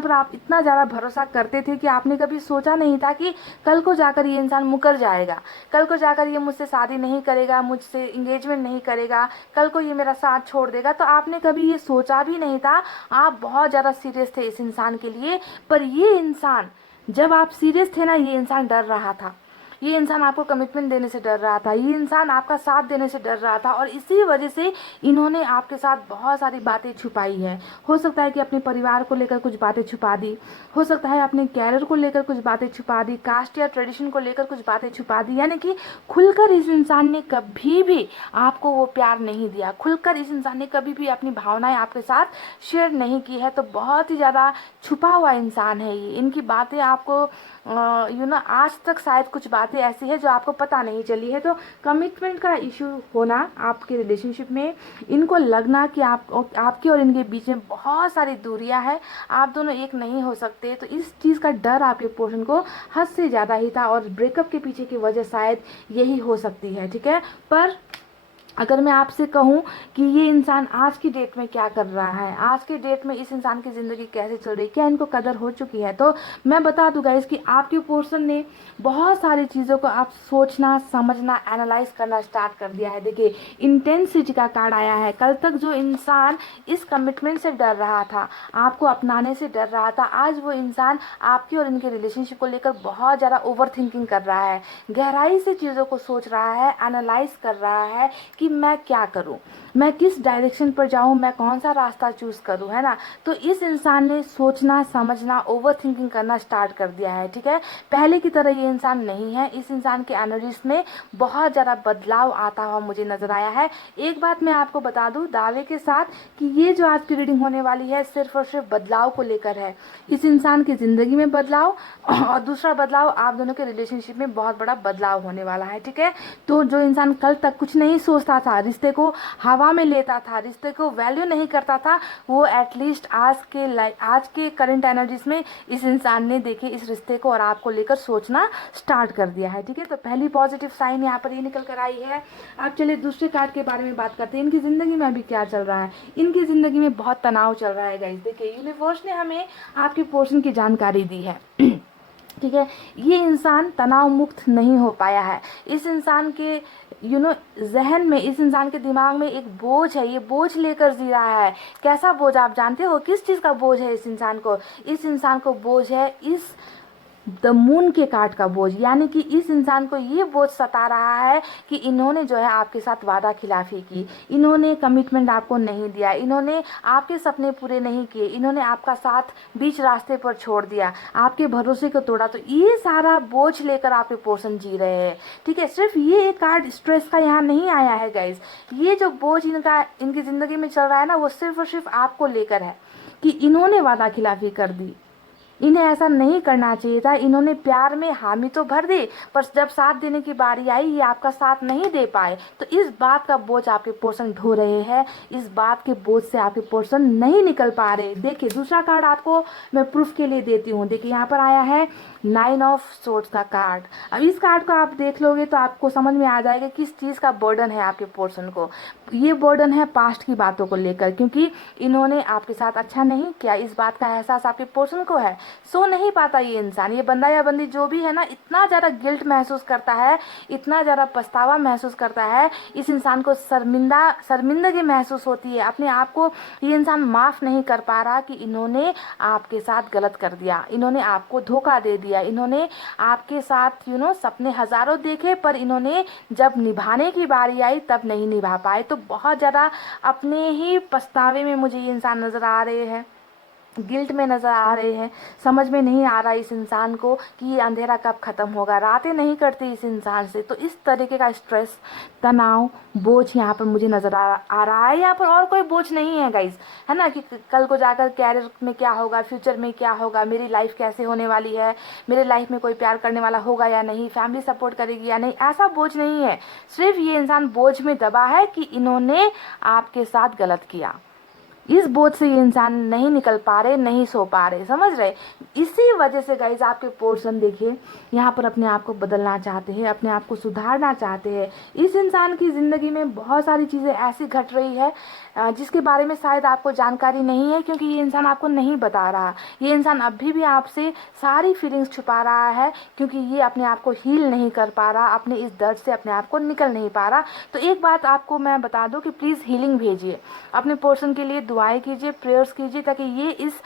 पर आप इतना ज़्यादा भरोसा करते थे कि आपने कभी सोचा नहीं था कि कल को जाकर ये इंसान मुकर जाएगा, कल को जाकर ये मुझसे शादी नहीं करेगा, मुझसे इंगेजमेंट नहीं करेगा, कल को ये मेरा साथ छोड़ देगा। तो आपने कभी ये सोचा भी नहीं था। आप बहुत ज़्यादा सीरियस थे इस इंसान के लिए, पर ये इंसान, जब आप सीरियस थे ना, ये इंसान डर रहा था, ये इंसान आपको कमिटमेंट देने से डर रहा था, ये इंसान आपका साथ देने से डर रहा था, और इसी वजह से इन्होंने आपके साथ बहुत सारी बातें छुपाई है। हो सकता है कि अपने परिवार को लेकर कुछ बातें छुपा दी, हो सकता है अपने कैरियर को लेकर कुछ बातें छुपा दी, कास्ट या ट्रेडिशन को लेकर कुछ बातें छुपा दी। यानी कि खुलकर इस इंसान ने कभी भी आपको वो प्यार नहीं दिया, खुलकर इस इंसान ने कभी भी अपनी भावनाएं आपके साथ शेयर नहीं की है। तो बहुत ही ज़्यादा छुपा हुआ इंसान है ये। इनकी बातें आपको आज तक शायद कुछ बातें ऐसी है जो आपको पता नहीं चली है। तो कमिटमेंट का इशू होना आपके रिलेशनशिप में, इनको लगना कि आपके और इनके बीच में बहुत सारी दूरियां हैं, आप दोनों एक नहीं हो सकते। तो इस चीज़ का डर आपके पोर्शन को हद से ज़्यादा ही था, और ब्रेकअप के पीछे की वजह शायद यही हो सकती है, ठीक है। पर अगर मैं आपसे कहूँ कि ये इंसान आज की डेट में क्या कर रहा है, आज के डेट में इस इंसान की ज़िंदगी कैसे चल रही है, क्या इनको कदर हो चुकी है, तो मैं बता दूँ गाइस कि आपके पोर्शन ने बहुत सारी चीज़ों को आप सोचना, समझना, एनालाइज करना स्टार्ट कर दिया है। देखिए इंटेंसिटी का कार्ड आया है। कल तक जो इंसान इस कमिटमेंट से डर रहा था, आपको अपनाने से डर रहा था, आज वो इंसान आपके और इनके रिलेशनशिप को लेकर बहुत ज़्यादा ओवर थिंकिंग कर रहा है, गहराई से चीज़ों को सोच रहा है, एनालाइज कर रहा है कि मैं क्या करूं, मैं किस डायरेक्शन पर जाऊं, मैं कौन सा रास्ता चूज करूं, है ना। तो इस इंसान ने सोचना, समझना, ओवर थिंकिंग करना स्टार्ट कर दिया है, ठीक है। पहले की तरह ये इंसान नहीं है। इस इंसान के एनर्जीज में बहुत ज़्यादा बदलाव आता हुआ मुझे नजर आया है। एक बात मैं आपको बता दूं दावे के साथ कि ये जो आज की रीडिंग होने वाली है सिर्फ और सिर्फ बदलाव को लेकर है। इस इंसान की जिंदगी में बदलाव, और दूसरा बदलाव आप दोनों के रिलेशनशिप में बहुत बड़ा बदलाव होने वाला है, ठीक है। तो जो इंसान कल तक कुछ नहीं सोचता था, रिश्ते को हवा में लेता था, रिश्ते को वैल्यू नहीं करता था, वो एटलीस्ट आज के करंट एनर्जीज में इस इंसान ने देखे इस रिश्ते को और आपको लेकर सोचना स्टार्ट कर दिया है, ठीक है। तो पहली पॉजिटिव साइन यहाँ पर ये निकल कर आई है। अब चलिए दूसरे कार्ड के बारे में बात करते हैं। इनकी जिंदगी में अभी क्या चल रहा है। इनकी जिंदगी में बहुत तनाव चल रहा है गाइस। देखिए यूनिवर्स ने हमें आपके पोर्शन की जानकारी दी है ठीक है। ये इंसान तनाव मुक्त नहीं हो पाया है। इस इंसान के जहन में, इस इंसान के दिमाग में एक बोझ है, ये बोझ लेकर जी रहा है। कैसा बोझ आप जानते हो, किस चीज़ का बोझ है इस इंसान को? इस इंसान को बोझ है इस द मून के कार्ड का बोझ, यानी कि इस इंसान को ये बोझ सता रहा है कि इन्होंने जो है आपके साथ वादा खिलाफी की, इन्होंने कमिटमेंट आपको नहीं दिया, इन्होंने आपके सपने पूरे नहीं किए, इन्होंने आपका साथ बीच रास्ते पर छोड़ दिया, आपके भरोसे को तोड़ा। तो ये सारा बोझ लेकर आपके पोर्शन जी रहे हैं, ठीक है। सिर्फ ये कार्ड स्ट्रेस का यहाँ नहीं आया है गाइज, ये जो बोझ इनकी जिंदगी में चल रहा है ना, वो सिर्फ और सिर्फ आपको लेकर है कि इन्होंने वादा खिलाफी कर दी, इन्हें ऐसा नहीं करना चाहिए था, इन्होंने प्यार में हामी तो भर दी, पर जब साथ देने की बारी आई ये आपका साथ नहीं दे पाए। तो इस बात का बोझ आपके पोर्शन ढो रहे हैं, इस बात के बोझ से आपके पोर्शन नहीं निकल पा रहे। देखिए दूसरा कार्ड आपको मैं प्रूफ के लिए देती हूँ। देखिए यहाँ पर आया है 9 ऑफ सोर्ड्स का कार्ड। अब इस कार्ड को आप देख लोगे तो आपको समझ में आ जाएगा किस चीज़ का बर्डन है आपके पोर्शन को। ये बर्डन है पास्ट की बातों को लेकर, क्योंकि इन्होंने आपके साथ अच्छा नहीं किया, इस बात का एहसास आपके पोर्शन को है। सो नहीं पाता ये इंसान, ये बंदा या बंदी जो भी है ना, इतना ज़्यादा गिल्ट महसूस करता है, इतना ज़्यादा पछतावा महसूस करता है, इस इंसान को शर्मिंदगी महसूस होती है अपने आप को। ये इंसान माफ़ नहीं कर पा रहा कि इन्होंने आपके साथ गलत कर दिया, इन्होंने आपको धोखा दे दिया, इन्होंने आपके साथ सपने हजारों देखे, पर इन्होंने जब निभाने की बारी आई तब नहीं निभा पाए। तो बहुत ज़्यादा अपने ही पछतावे में मुझे ये इंसान नज़र आ रहे हैं, गिल्ट में नज़र आ रहे हैं। समझ में नहीं आ रहा इस इंसान को कि ये अंधेरा कब ख़त्म होगा, रातें नहीं करती इस इंसान से। तो इस तरीके का स्ट्रेस, तनाव, बोझ यहाँ पर मुझे नज़र आ रहा है। यहाँ पर और कोई बोझ नहीं है गाइस, है ना, कि कल को जाकर कैरियर में क्या होगा, फ्यूचर में क्या होगा, मेरी लाइफ कैसे होने वाली है, मेरे लाइफ में कोई प्यार करने वाला होगा या नहीं, फैमिली सपोर्ट करेगी या नहीं, ऐसा बोझ नहीं है। सिर्फ ये इंसान बोझ में दबा है कि इन्होंने आपके साथ गलत किया। इस बोझ से ये इंसान नहीं निकल पा रहे, नहीं सो पा रहे, समझ रहे। इसी वजह से गाइज आपके पोर्शन देखिए यहाँ पर अपने आप को बदलना चाहते हैं, अपने आप को सुधारना चाहते हैं। इस इंसान की ज़िंदगी में बहुत सारी चीज़ें ऐसी घट रही है जिसके बारे में शायद आपको जानकारी नहीं है, क्योंकि ये इंसान आपको नहीं बता रहा। ये इंसान अभी भी आपसे सारी फीलिंग्स छुपा रहा है, क्योंकि ये अपने आप को हील नहीं कर पा रहा, अपने इस दर्द से अपने आप को निकल नहीं पा रहा। तो एक बात आपको मैं बता दूं कि प्लीज़ हीलिंग भेजिए, अपने पोर्शन के लिए दुआएं कीजिए, प्रेयर्स कीजिए, ताकि ये इस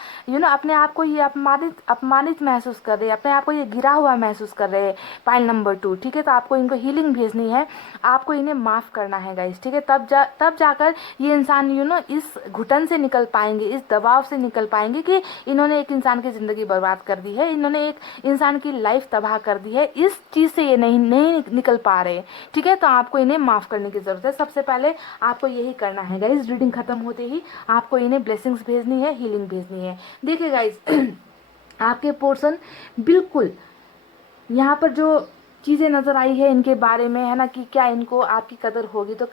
अपने आप को ये अपमानित महसूस कर रहे हैं, अपने आप को ये गिरा हुआ महसूस कर रहे हैं। पाइल नंबर 2, ठीक है। तो आपको इनको हीलिंग भेजनी है, आपको इन्हें माफ़ करना है गाइस, ठीक है। तब जाकर ये इंसान इस घुटन से निकल पाएंगे, इस दबाव से निकल पाएंगे कि इन्होंने एक इंसान की ज़िंदगी बर्बाद कर दी है, इन्होंने एक इंसान की लाइफ तबाह कर दी है। इस चीज़ से ये नहीं निकल पा रहे, ठीक है। तो आपको इन्हें माफ़ करने की ज़रूरत है। सबसे पहले आपको यही करना है गाइस, रीडिंग खत्म होते ही आपको इन्हें ब्लेसिंग्स भेजनी है, हीलिंग भेजनी है। देखिए गाइस आपके पोर्शन बिल्कुल यहाँ पर जो चीज़ें नज़र आई है इनके बारे में, है ना, कि क्या इनको आपकी कदर होगी, तो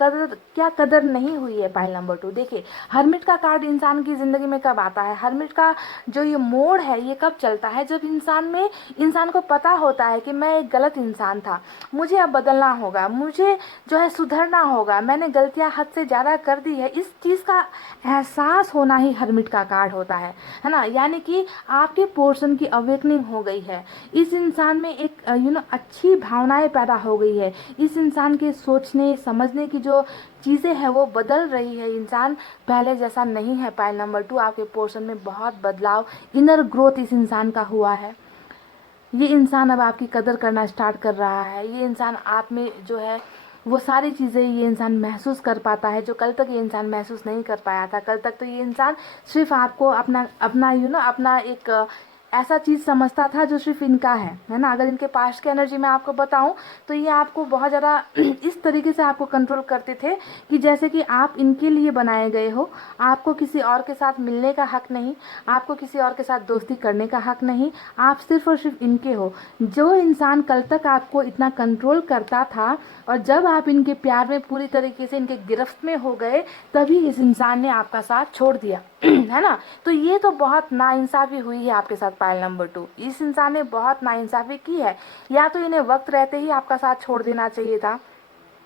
कदर नहीं हुई है। पाइल नंबर 2 देखिए, हर्मिट का कार्ड इंसान की ज़िंदगी में कब आता है, हर्मिट का जो ये मोड़ है ये कब चलता है, जब इंसान को पता होता है कि मैं एक गलत इंसान था, मुझे अब बदलना होगा, मुझे जो है सुधरना होगा, मैंने गलतियाँ हद से ज़्यादा कर दी है। इस चीज़ का एहसास होना ही हर्मिट का कार्ड होता है ना। यानी कि आपके पोर्शन की अवेकनिंग हो गई है, इस इंसान में एक अच्छी भावनाएं पैदा हो गई है, इस इंसान के सोचने समझने की जो चीज़ें हैं वो बदल रही है, इंसान पहले जैसा नहीं है। पाइल नंबर 2 आपके पोर्शन में बहुत बदलाव, इनर ग्रोथ इस इंसान का हुआ है। ये इंसान अब आपकी कदर करना स्टार्ट कर रहा है, ये इंसान आप में जो है वो सारी चीज़ें ये इंसान महसूस कर पाता है जो कल तक ये इंसान महसूस नहीं कर पाया था। कल तक तो ये इंसान सिर्फ आपको अपना अपना एक ऐसा चीज़ समझता था जो सिर्फ इनका है ना। अगर इनके पास्ट की एनर्जी में आपको बताऊं तो ये आपको बहुत ज़्यादा इस तरीके से आपको कंट्रोल करते थे कि जैसे कि आप इनके लिए बनाए गए हो, आपको किसी और के साथ मिलने का हक नहीं, आपको किसी और के साथ दोस्ती करने का हक नहीं, आप सिर्फ और सिर्फ इनके हो। जो इंसान कल तक आपको इतना कंट्रोल करता था और जब आप इनके प्यार में पूरी तरीके से इनके गिरफ्त में हो गए तभी इस इंसान ने आपका साथ छोड़ दिया है ना। तो ये तो बहुत नाइंसाफ़ी हुई है आपके साथ। पाइल नंबर 2 इस इंसान ने बहुत नाइंसाफ़ी की है, या तो इन्हें वक्त रहते ही आपका साथ छोड़ देना चाहिए था,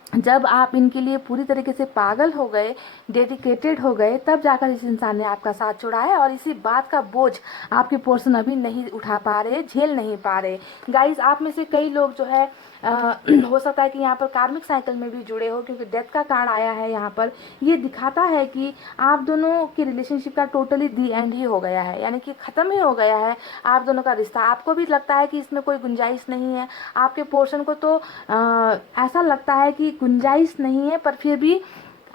जब आप इनके लिए पूरी तरीके से पागल हो गए, डेडिकेटेड हो गए, तब जाकर इस इंसान ने आपका साथ छोड़ा है। और इसी बात का बोझ आपके पोर्शन अभी नहीं उठा पा रहे, झेल नहीं पा रहे। गाइस आप में से कई लोग जो है हो सकता है कि यहाँ पर कार्मिक साइकिल में भी जुड़े हो, क्योंकि डेथ का कार्ड आया है यहाँ पर। ये दिखाता है कि आप दोनों की रिलेशनशिप का टोटली दी एंड ही हो गया है, यानी कि ख़त्म ही हो गया है आप दोनों का रिश्ता। आपको भी लगता है कि इसमें कोई गुंजाइश नहीं है, आपके पोर्शन को तो ऐसा लगता है कि गुंजाइश नहीं है, पर फिर भी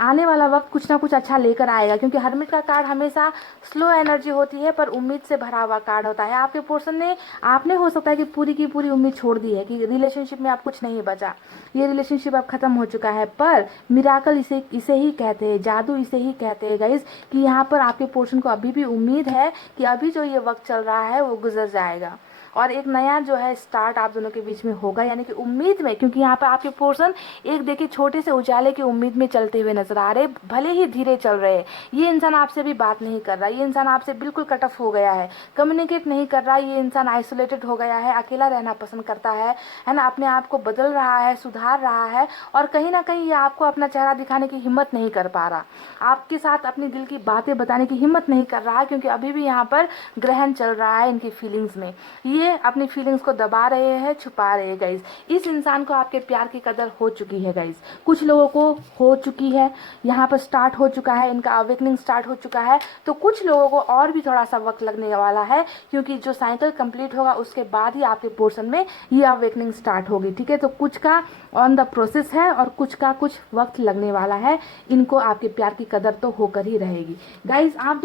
आने वाला वक्त कुछ ना कुछ अच्छा लेकर आएगा, क्योंकि हर्मिट का कार्ड हमेशा स्लो एनर्जी होती है पर उम्मीद से भरा हुआ कार्ड होता है। आपके पर्सन ने, आपने हो सकता है कि पूरी की पूरी उम्मीद छोड़ दी है कि रिलेशनशिप में आप कुछ नहीं बचा, ये रिलेशनशिप अब खत्म हो चुका है। पर मिराकल इसे इसे ही कहते हैं, जादू इसे ही कहते हैं गाइज, कि यहाँ पर आपके पर्सन को अभी भी उम्मीद है कि अभी जो ये वक्त चल रहा है वो गुजर जाएगा और एक नया जो है स्टार्ट आप दोनों के बीच में होगा, यानी कि उम्मीद में। क्योंकि यहाँ पर आपके पर्सन एक देखिए छोटे से उजाले की उम्मीद में चलते हुए नजर आ रहे, भले ही धीरे चल रहे हैं। ये इंसान आपसे भी बात नहीं कर रहा, ये इंसान आपसे बिल्कुल कट ऑफ हो गया है, कम्युनिकेट नहीं कर रहा, ये इंसान आइसोलेटेड हो गया है, अकेला रहना पसंद करता है ना, अपने आप को बदल रहा है, सुधार रहा है, और कहीं ना कहीं ये आपको अपना चेहरा दिखाने की हिम्मत नहीं कर पा रहा, आपके साथ अपनी दिल की बातें बताने की हिम्मत नहीं कर रहा, क्योंकि अभी भी यहाँ पर ग्रहण चल रहा है इनकी फीलिंग्स में। ये अपनी फीलिंग्स को दबा रहे हैं, छुपा रहे हैं गाइज। इस इंसान को आपके प्यार की कदर हो चुकी है गाइज, कुछ लोगों को हो चुकी है, यहाँ पर स्टार्ट हो चुका है, इनका अवेकनिंग स्टार्ट हो चुका है। तो कुछ लोगों को और भी थोड़ा सा वक्त लगने वाला है, क्योंकि जो साइकिल कंप्लीट होगा उसके बाद ही आपके पोर्शन में ये अवेकनिंग स्टार्ट होगी, ठीक है। तो कुछ का ऑन द प्रोसेस है और कुछ का कुछ वक्त लगने वाला है। इनको आपके प्यार की कदर तो होकर ही रहेगी गाइज। आप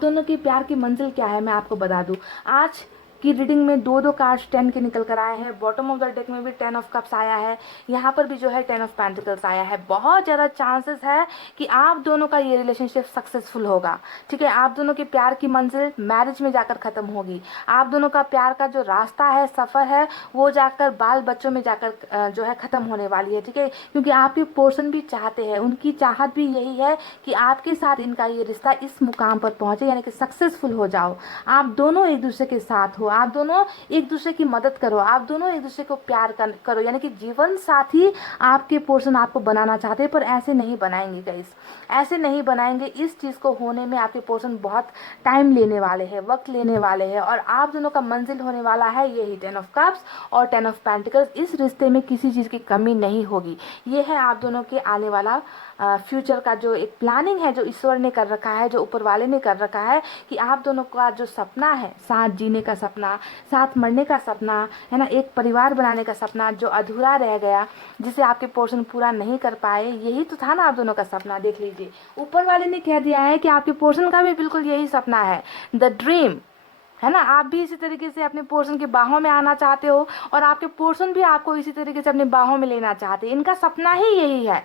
दोनों के प्यार की मंजिल क्या है मैं आपको बता दूं। आज की रीडिंग में दो दो कार्ड्स 10 के निकल कर आए हैं। बॉटम ऑफ द डेक में भी 10 ऑफ कप्स आया है, यहाँ पर भी जो है 10 ऑफ पेंटिकल्स आया है। बहुत ज़्यादा चांसेस है कि आप दोनों का ये रिलेशनशिप सक्सेसफुल होगा, ठीक है। आप दोनों के प्यार की मंजिल मैरिज में जाकर ख़त्म होगी। आप दोनों का प्यार का जो रास्ता है, सफ़र है, वो जाकर बाल बच्चों में जाकर जो है ख़त्म होने वाली है, ठीक है। क्योंकि आपके पोर्शन भी चाहते हैं, उनकी चाहत भी यही है कि आपके साथ इनका ये रिश्ता इस मुकाम पर पहुँचे, यानी कि सक्सेसफुल हो जाओ। आप दोनों एक दूसरे के साथ हो, आप दोनों एक दूसरे की मदद करो, आप दोनों एक दूसरे को प्यार करो, यानी कि जीवन साथी आपके पोर्शन आपको बनाना चाहते हैं, पर ऐसे नहीं बनाएंगे गाइस, ऐसे नहीं बनाएंगे। इस चीज़ को होने में आपके पोर्शन बहुत टाइम लेने वाले हैं, वक्त लेने वाले हैं, और आप दोनों का मंजिल होने वाला है यही 10 ऑफ कप्स और 10 ऑफ पेंटिकल्स। इस रिश्ते में किसी चीज़ की कमी नहीं होगी। ये है आप दोनों के आने वाला फ्यूचर का जो एक प्लानिंग है, जो ईश्वर ने कर रखा है, जो ऊपर वाले ने कर रखा है, कि आप दोनों का जो सपना है, साथ जीने का सपना, साथ मरने का सपना है ना, एक परिवार बनाने का सपना जो अधूरा रह गया, जिसे आपके पोर्शन पूरा नहीं कर पाए, यही तो था ना आप दोनों का सपना। देख लीजिए, ऊपर वाले ने कह दिया है कि आपके पोर्शन का भी बिल्कुल यही सपना है, द ड्रीम, है ना। आप भी इसी तरीके से अपने पोर्शन की बाहों में आना चाहते हो, और आपके पोर्शन भी आपको इसी तरीके से अपने बाहों में लेना चाहते हैं। इनका सपना ही यही है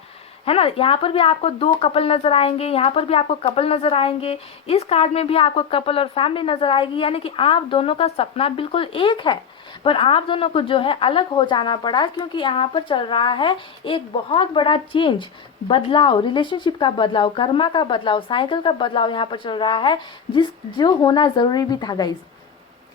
ना। यहाँ पर भी आपको दो कपल नजर आएंगे, यहाँ पर भी आपको कपल नजर आएंगे, इस कार्ड में भी आपको कपल और फैमिली नजर आएगी, यानी कि आप दोनों का सपना बिल्कुल एक है, पर आप दोनों को जो है अलग हो जाना पड़ा, क्योंकि यहाँ पर चल रहा है एक बहुत बड़ा चेंज, बदलाव, रिलेशनशिप का बदलाव, कर्मा का बदलाव, साइकिल का बदलाव यहाँ पर चल रहा है, जो होना जरूरी भी था गाइस।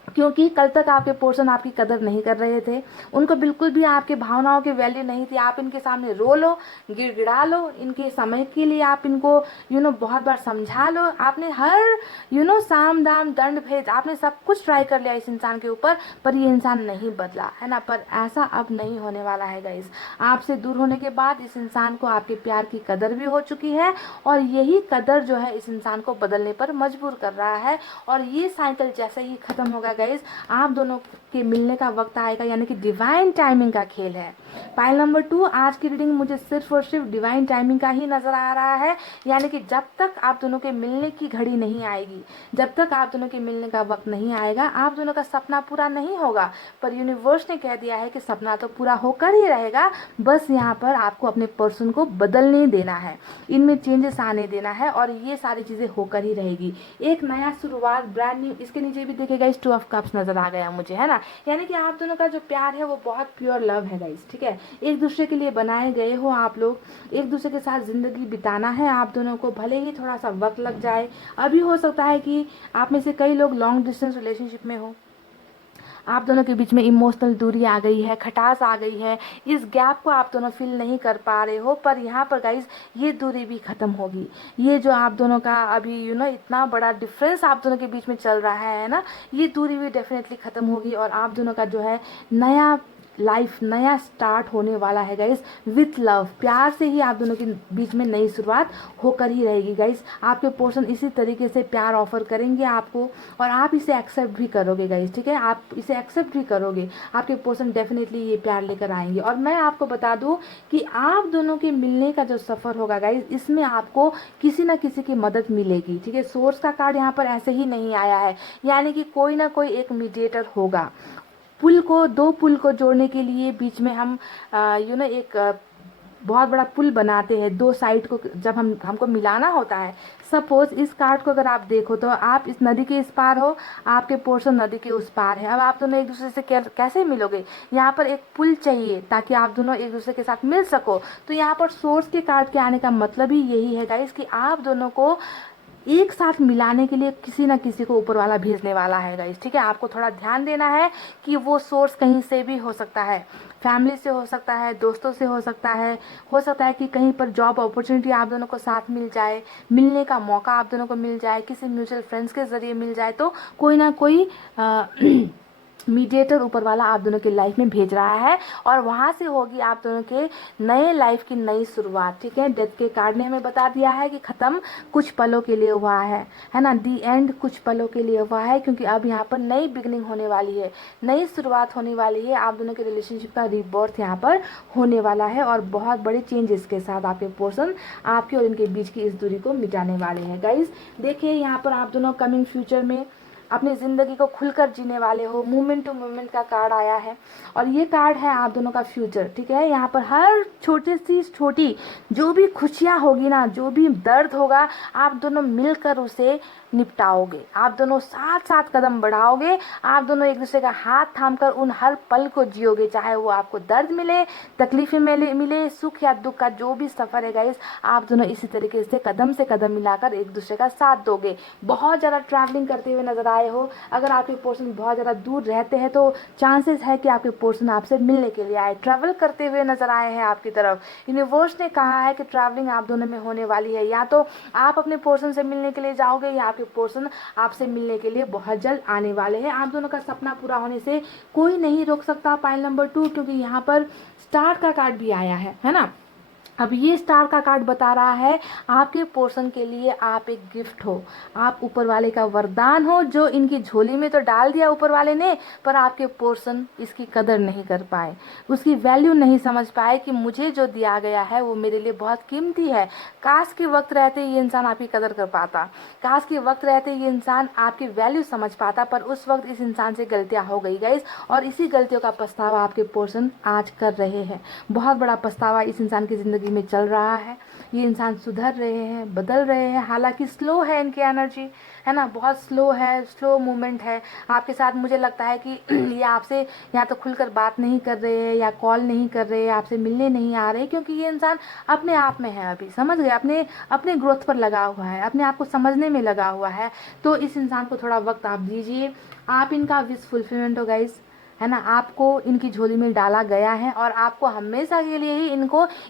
क्योंकि कल तक आपके पोर्शन आपकी कदर नहीं कर रहे थे, उनको बिल्कुल भी आपके भावनाओं की वैल्यू नहीं थी। आप इनके सामने रो लो, गिड़गिड़ा लो, इनके समय के लिए आप इनको बहुत बार समझा लो, आपने हर साम दाम दंड भेद, आपने सब कुछ ट्राई कर लिया इस इंसान के ऊपर, पर ये इंसान नहीं बदला, है ना। पर ऐसा अब नहीं होने वाला है गाइस। आपसे दूर होने के बाद इस इंसान को आपके प्यार की कदर भी हो चुकी है, और यही कदर जो है इस इंसान को बदलने पर मजबूर कर रहा है। और ये साइकिल जैसे ही खत्म होगा गाइस, आप दोनों के मिलने का वक्त आएगा, यानी कि डिवाइन टाइमिंग का खेल है। पाइल नंबर 2, आज की रीडिंग मुझे सिर्फ और सिर्फ डिवाइन टाइमिंग का ही नजर आ रहा है, यानी कि जब तक आप दोनों के मिलने की घड़ी नहीं आएगी, जब तक आप दोनों के मिलने का वक्त नहीं आएगा, आप दोनों का सपना पूरा नहीं होगा। पर यूनिवर्स ने कह दिया है कि सपना तो पूरा होकर ही रहेगा, बस यहाँ पर आपको अपने पर्सन को बदलने देना है, इनमें चेंजेस आने देना है, और ये सारी चीजें होकर ही रहेगी। एक नया शुरुआत, ब्रांड न्यू। इसके नीचे भी देखिएगा इस 2 ऑफ कप्स नजर आ गया मुझे, है ना। यानी कि आप दोनों का जो प्यार है वो बहुत प्योर लव है गाइस, ठीक है। एक दूसरे के लिए बनाए गए हो आप लोग, एक दूसरे के साथ जिंदगी बिताना है आप दोनों को, भले ही थोड़ा सा वक्त लग जाए। अभी हो सकता है कि आप में से कई लोग लॉन्ग डिस्टेंस रिलेशनशिप में हो, आप दोनों के बीच में इमोशनल दूरी आ गई है, खटास आ गई है, इस गैप को आप दोनों फील नहीं कर पा रहे हो, पर यहाँ पर गाइज ये दूरी भी ख़त्म होगी। ये जो आप दोनों का अभी इतना बड़ा डिफरेंस आप दोनों के बीच में चल रहा है ना, ये दूरी भी डेफिनेटली ख़त्म होगी और आप दोनों का जो है नया लाइफ, नया स्टार्ट होने वाला है गाइस, विथ लव। प्यार से ही आप दोनों के बीच में नई शुरुआत होकर ही रहेगी गाइस। आपके पर्सन इसी तरीके से प्यार ऑफर करेंगे आपको और आप इसे एक्सेप्ट भी करोगे गाइस, ठीक है, आप इसे एक्सेप्ट भी करोगे। आपके पर्सन डेफिनेटली ये प्यार लेकर आएंगे। और मैं आपको बता दूं कि आप दोनों के मिलने का जो सफ़र होगा गाइस, इसमें आपको किसी ना किसी की मदद मिलेगी, ठीक है। सोर्स का कार्ड यहाँ पर ऐसे ही नहीं आया है, यानी कि कोई ना कोई एक मीडिएटर होगा। दो पुल को जोड़ने के लिए बीच में हम एक बहुत बड़ा पुल बनाते हैं। दो साइड को जब हमको मिलाना होता है, सपोज इस कार्ड को अगर आप देखो तो आप इस नदी के इस पार हो, आपके पोर्शन नदी के उस पार है। अब आप दोनों एक दूसरे से कैसे मिलोगे? यहाँ पर एक पुल चाहिए ताकि आप दोनों एक दूसरे के साथ मिल सको। तो यहाँ पर सोर्स के कार्ड के आने का मतलब ही यही है गाइस कि आप दोनों को एक साथ मिलाने के लिए किसी ना किसी को ऊपर वाला भेजने वाला है गाइस, ठीक है। आपको थोड़ा ध्यान देना है कि वो सोर्स कहीं से भी हो सकता है, फैमिली से हो सकता है, दोस्तों से हो सकता है कि कहीं पर जॉब अपॉर्चुनिटी आप दोनों को साथ मिल जाए, मिलने का मौका आप दोनों को मिल जाए, किसी म्यूचुअल फ्रेंड्स के जरिए मिल जाए। तो कोई ना कोई मीडिएटर ऊपर वाला आप दोनों के लाइफ में भेज रहा है और वहाँ से होगी आप दोनों के नए लाइफ की नई शुरुआत, ठीक है। डेथ के कार्ड ने हमें बता दिया है कि ख़त्म कुछ पलों के लिए हुआ है ना, दी एंड कुछ पलों के लिए हुआ है, क्योंकि अब यहाँ पर नई बिगनिंग होने वाली है, नई शुरुआत होने वाली है। आप दोनों के रिलेशनशिप का रीबर्थ यहाँ पर होने वाला है और बहुत बड़े चेंजेस के साथ आपके पर्सन आपके और इनके बीच की इस दूरी को मिटाने वाले हैं गाइज। देखिए यहाँ पर आप दोनों कमिंग फ्यूचर में अपनी ज़िंदगी को खुलकर जीने वाले हो। मूवमेंट टू मूवमेंट का कार्ड आया है और ये कार्ड है आप दोनों का फ्यूचर, ठीक है। यहाँ पर हर छोटी जो भी खुशियाँ होगी ना, जो भी दर्द होगा, आप दोनों मिलकर उसे निपटाओगे। आप दोनों साथ साथ कदम बढ़ाओगे, आप दोनों एक दूसरे का हाथ थामकर उन हर पल को जियोगे, चाहे वो आपको दर्द मिले, तकलीफें मिले, सुख या दुख का जो भी सफ़र है गाइस, आप दोनों इसी तरीके से कदम मिलाकर एक दूसरे का साथ दोगे। बहुत ज़्यादा ट्रैवलिंग करते हुए नजर आए हो, अगर आपके पर्सन बहुत ज़्यादा दूर रहते हैं तो चांसेस है कि आपके पर्सन आपसे मिलने के लिए आए, ट्रैवल करते हुए नजर आए हैं आपकी तरफ। यूनिवर्स ने कहा है कि ट्रैवलिंग आप दोनों में होने वाली है, या तो आप अपने पर्सन से मिलने के लिए जाओगे या आपके पर्सन आपसे मिलने के लिए बहुत जल्द आने वाले हैं। आप दोनों का सपना पूरा होने से कोई नहीं रोक सकता। पाइल नंबर 2, क्योंकि यहाँ पर स्टार का कार्ड भी आया है ना। अब ये स्टार का कार्ड बता रहा है आपके पर्सन के लिए आप एक गिफ्ट हो, आप ऊपर वाले का वरदान हो, जो इनकी झोली में तो डाल दिया ऊपर वाले ने, पर आपके पर्सन इसकी कदर नहीं कर पाए, उसकी वैल्यू नहीं समझ पाए कि मुझे जो दिया गया है वो मेरे लिए बहुत कीमती है। काश के वक्त रहते ये इंसान आपकी कदर कर पाता, काश के वक्त रहते ये इंसान आपकी वैल्यू समझ पाता, पर उस वक्त इस इंसान से गलतियाँ हो गई गाइस, और इसी गलतियों का पछतावा आपके पर्सन आज कर रहे हैं। बहुत बड़ा पछतावा इस इंसान की ज़िंदगी में चल रहा है। ये इंसान सुधर रहे हैं, बदल रहे हैं, हालांकि स्लो है इनकी एनर्जी, है ना, बहुत स्लो है, स्लो मूवमेंट है आपके साथ। मुझे लगता है कि ये आपसे या तो खुलकर बात नहीं कर रहे हैं या कॉल नहीं कर रहे हैं, आपसे मिलने नहीं आ रहे, क्योंकि ये इंसान अपने आप में है, अभी समझ गए, अपने ग्रोथ पर लगा हुआ है, अपने आप को समझने में लगा हुआ है। तो इस इंसान को थोड़ा वक्त आप दीजिए, आप इनका विश फुलफिलमेंट हो गाइस, है ना। आपको इनकी झोली में डाला गया है और आपको हमेशा के लिए ही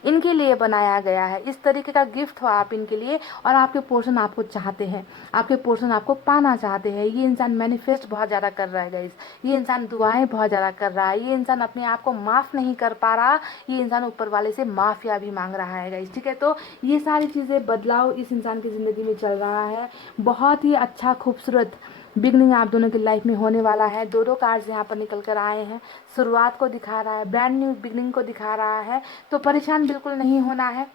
इनके लिए बनाया गया है। इस तरीके का गिफ्ट हो आप इनके लिए, और आपके पर्सन आपको चाहते हैं, आपके पर्सन आपको पाना चाहते हैं। ये इंसान मैनिफेस्ट बहुत ज़्यादा कर रहा है गाइस, ये इंसान दुआएं बहुत ज़्यादा कर रहा है, ये इंसान अपने आप को माफ़ नहीं कर पा रहा, ये इंसान ऊपर वाले से माफ़िया भी मांग रहा है गाइस, ठीक है। तो ये सारी चीज़ें, बदलाव इस इंसान की ज़िंदगी में चल रहा है। बहुत ही अच्छा खूबसूरत बिगनिंग आप दोनों की लाइफ में होने वाला है। दो कार्ड्स यहाँ पर निकल कर आए हैं, शुरुआत को दिखा रहा है, ब्रांड न्यू बिगनिंग को दिखा रहा है। तो परेशान बिल्कुल नहीं होना है।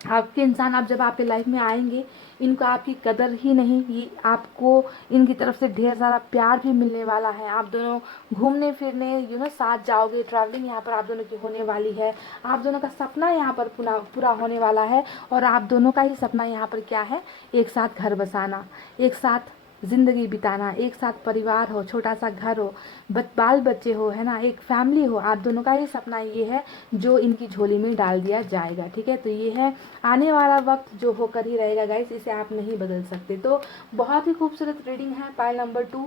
आपके इंसान आप जब आपके लाइफ में आएंगे, इनको आपकी कदर ही नहीं, ये आपको इनकी तरफ से ढेर सारा प्यार भी मिलने वाला है। आप दोनों घूमने फिरने साथ जाओगे, ट्रैवलिंग यहाँ पर आप दोनों की होने वाली है। आप दोनों का सपना यहाँ पर पूरा होने वाला है, और आप दोनों का ही सपना यहाँ पर क्या है, एक साथ घर बसाना, एक साथ ज़िंदगी बिताना, एक साथ परिवार हो, छोटा सा घर हो, बाल बच्चे हो, है ना, एक फैमिली हो। आप दोनों का ही सपना ये है जो इनकी झोली में डाल दिया जाएगा, ठीक है। तो ये है आने वाला वक्त जो होकर ही रहेगा गाइस, इसे आप नहीं बदल सकते। तो बहुत ही खूबसूरत रीडिंग है पाइल नंबर 2।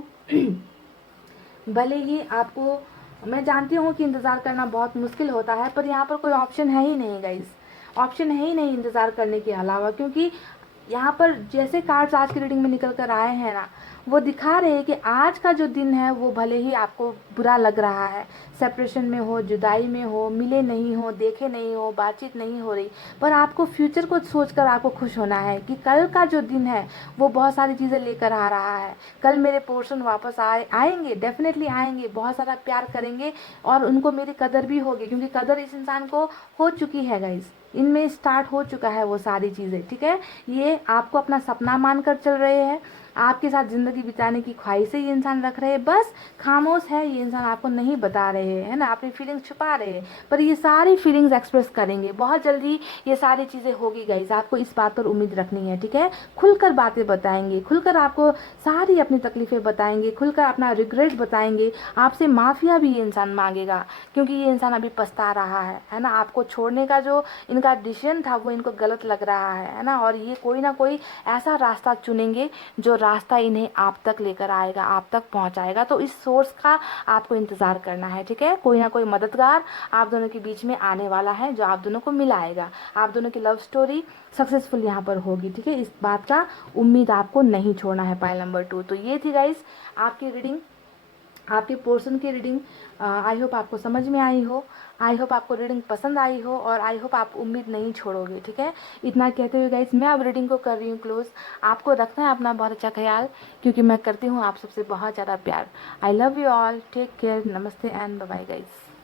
भले ही आपको, मैं जानती हूँ कि इंतज़ार करना बहुत मुश्किल होता है, पर यहाँ पर कोई ऑप्शन है ही नहीं गाइस, ऑप्शन है ही नहीं इंतज़ार करने के अलावा। क्योंकि यहाँ पर जैसे कार्ड्स आज की रीडिंग में निकल कर आए हैं ना, वो दिखा रहे हैं कि आज का जो दिन है वो भले ही आपको बुरा लग रहा है, सेपरेशन में हो, जुदाई में हो, मिले नहीं हो, देखे नहीं हो, बातचीत नहीं हो रही, पर आपको फ्यूचर को सोचकर आपको खुश होना है कि कल का जो दिन है वो बहुत सारी चीज़ें लेकर आ रहा है। कल मेरे पोर्शन वापस आएंगे, डेफिनेटली आएंगे, बहुत सारा प्यार करेंगे और उनको मेरी कदर भी होगी, क्योंकि कदर इस इंसान को हो चुकी है गाइस, इनमें स्टार्ट हो चुका है वो सारी चीज़ें। ठीक है, ये आपको अपना सपना मानकर चल रहे हैं, आपके साथ ज़िंदगी बिताने की ख्वाहिशें ये इंसान रख रहे हैं, बस खामोश है ये इंसान, आपको नहीं बता रहे हैं ना, अपनी फीलिंग्स छुपा रहे हैं, पर ये सारी फीलिंग्स एक्सप्रेस करेंगे बहुत जल्दी। ये सारी चीज़ें होगी गाइस, आपको इस बात पर उम्मीद रखनी है। ठीक है, खुलकर बातें बताएंगे, खुलकर आपको सारी अपनी तकलीफ़ें बताएंगे, खुलकर अपना रिग्रेट बताएंगे, आपसे माफ़िया भी ये इंसान मांगेगा, क्योंकि ये इंसान अभी पछता रहा है ना। आपको छोड़ने का जो इनका डिसीजन था वो इनको गलत लग रहा है ना, और ये कोई ना कोई ऐसा रास्ता चुनेंगे जो रास्ता इन्हें आप तक लेकर आएगा, आप तक पहुंचाएगा। तो इस सोर्स का आपको इंतज़ार करना है। ठीक है, कोई ना कोई मददगार आप दोनों के बीच में आने वाला है जो आप दोनों को मिलाएगा, आप दोनों की लव स्टोरी सक्सेसफुल यहाँ पर होगी। ठीक है, इस बात का उम्मीद आपको नहीं छोड़ना है। Pile number 2। तो ये थी गाइस आपकी रीडिंग, आपके पोर्शन की रीडिंग। आई होप आपको समझ में आई हो, आई होप आपको रीडिंग पसंद आई हो, और आई होप आप उम्मीद नहीं छोड़ोगे। ठीक है, इतना कहते हुए गाइस मैं अब रीडिंग को कर रही हूँ क्लोज। आपको रखना है अपना बहुत अच्छा ख्याल, क्योंकि मैं करती हूँ आप सबसे बहुत ज़्यादा प्यार। I love you all, take care, नमस्ते एंड बाय बाय गाइस।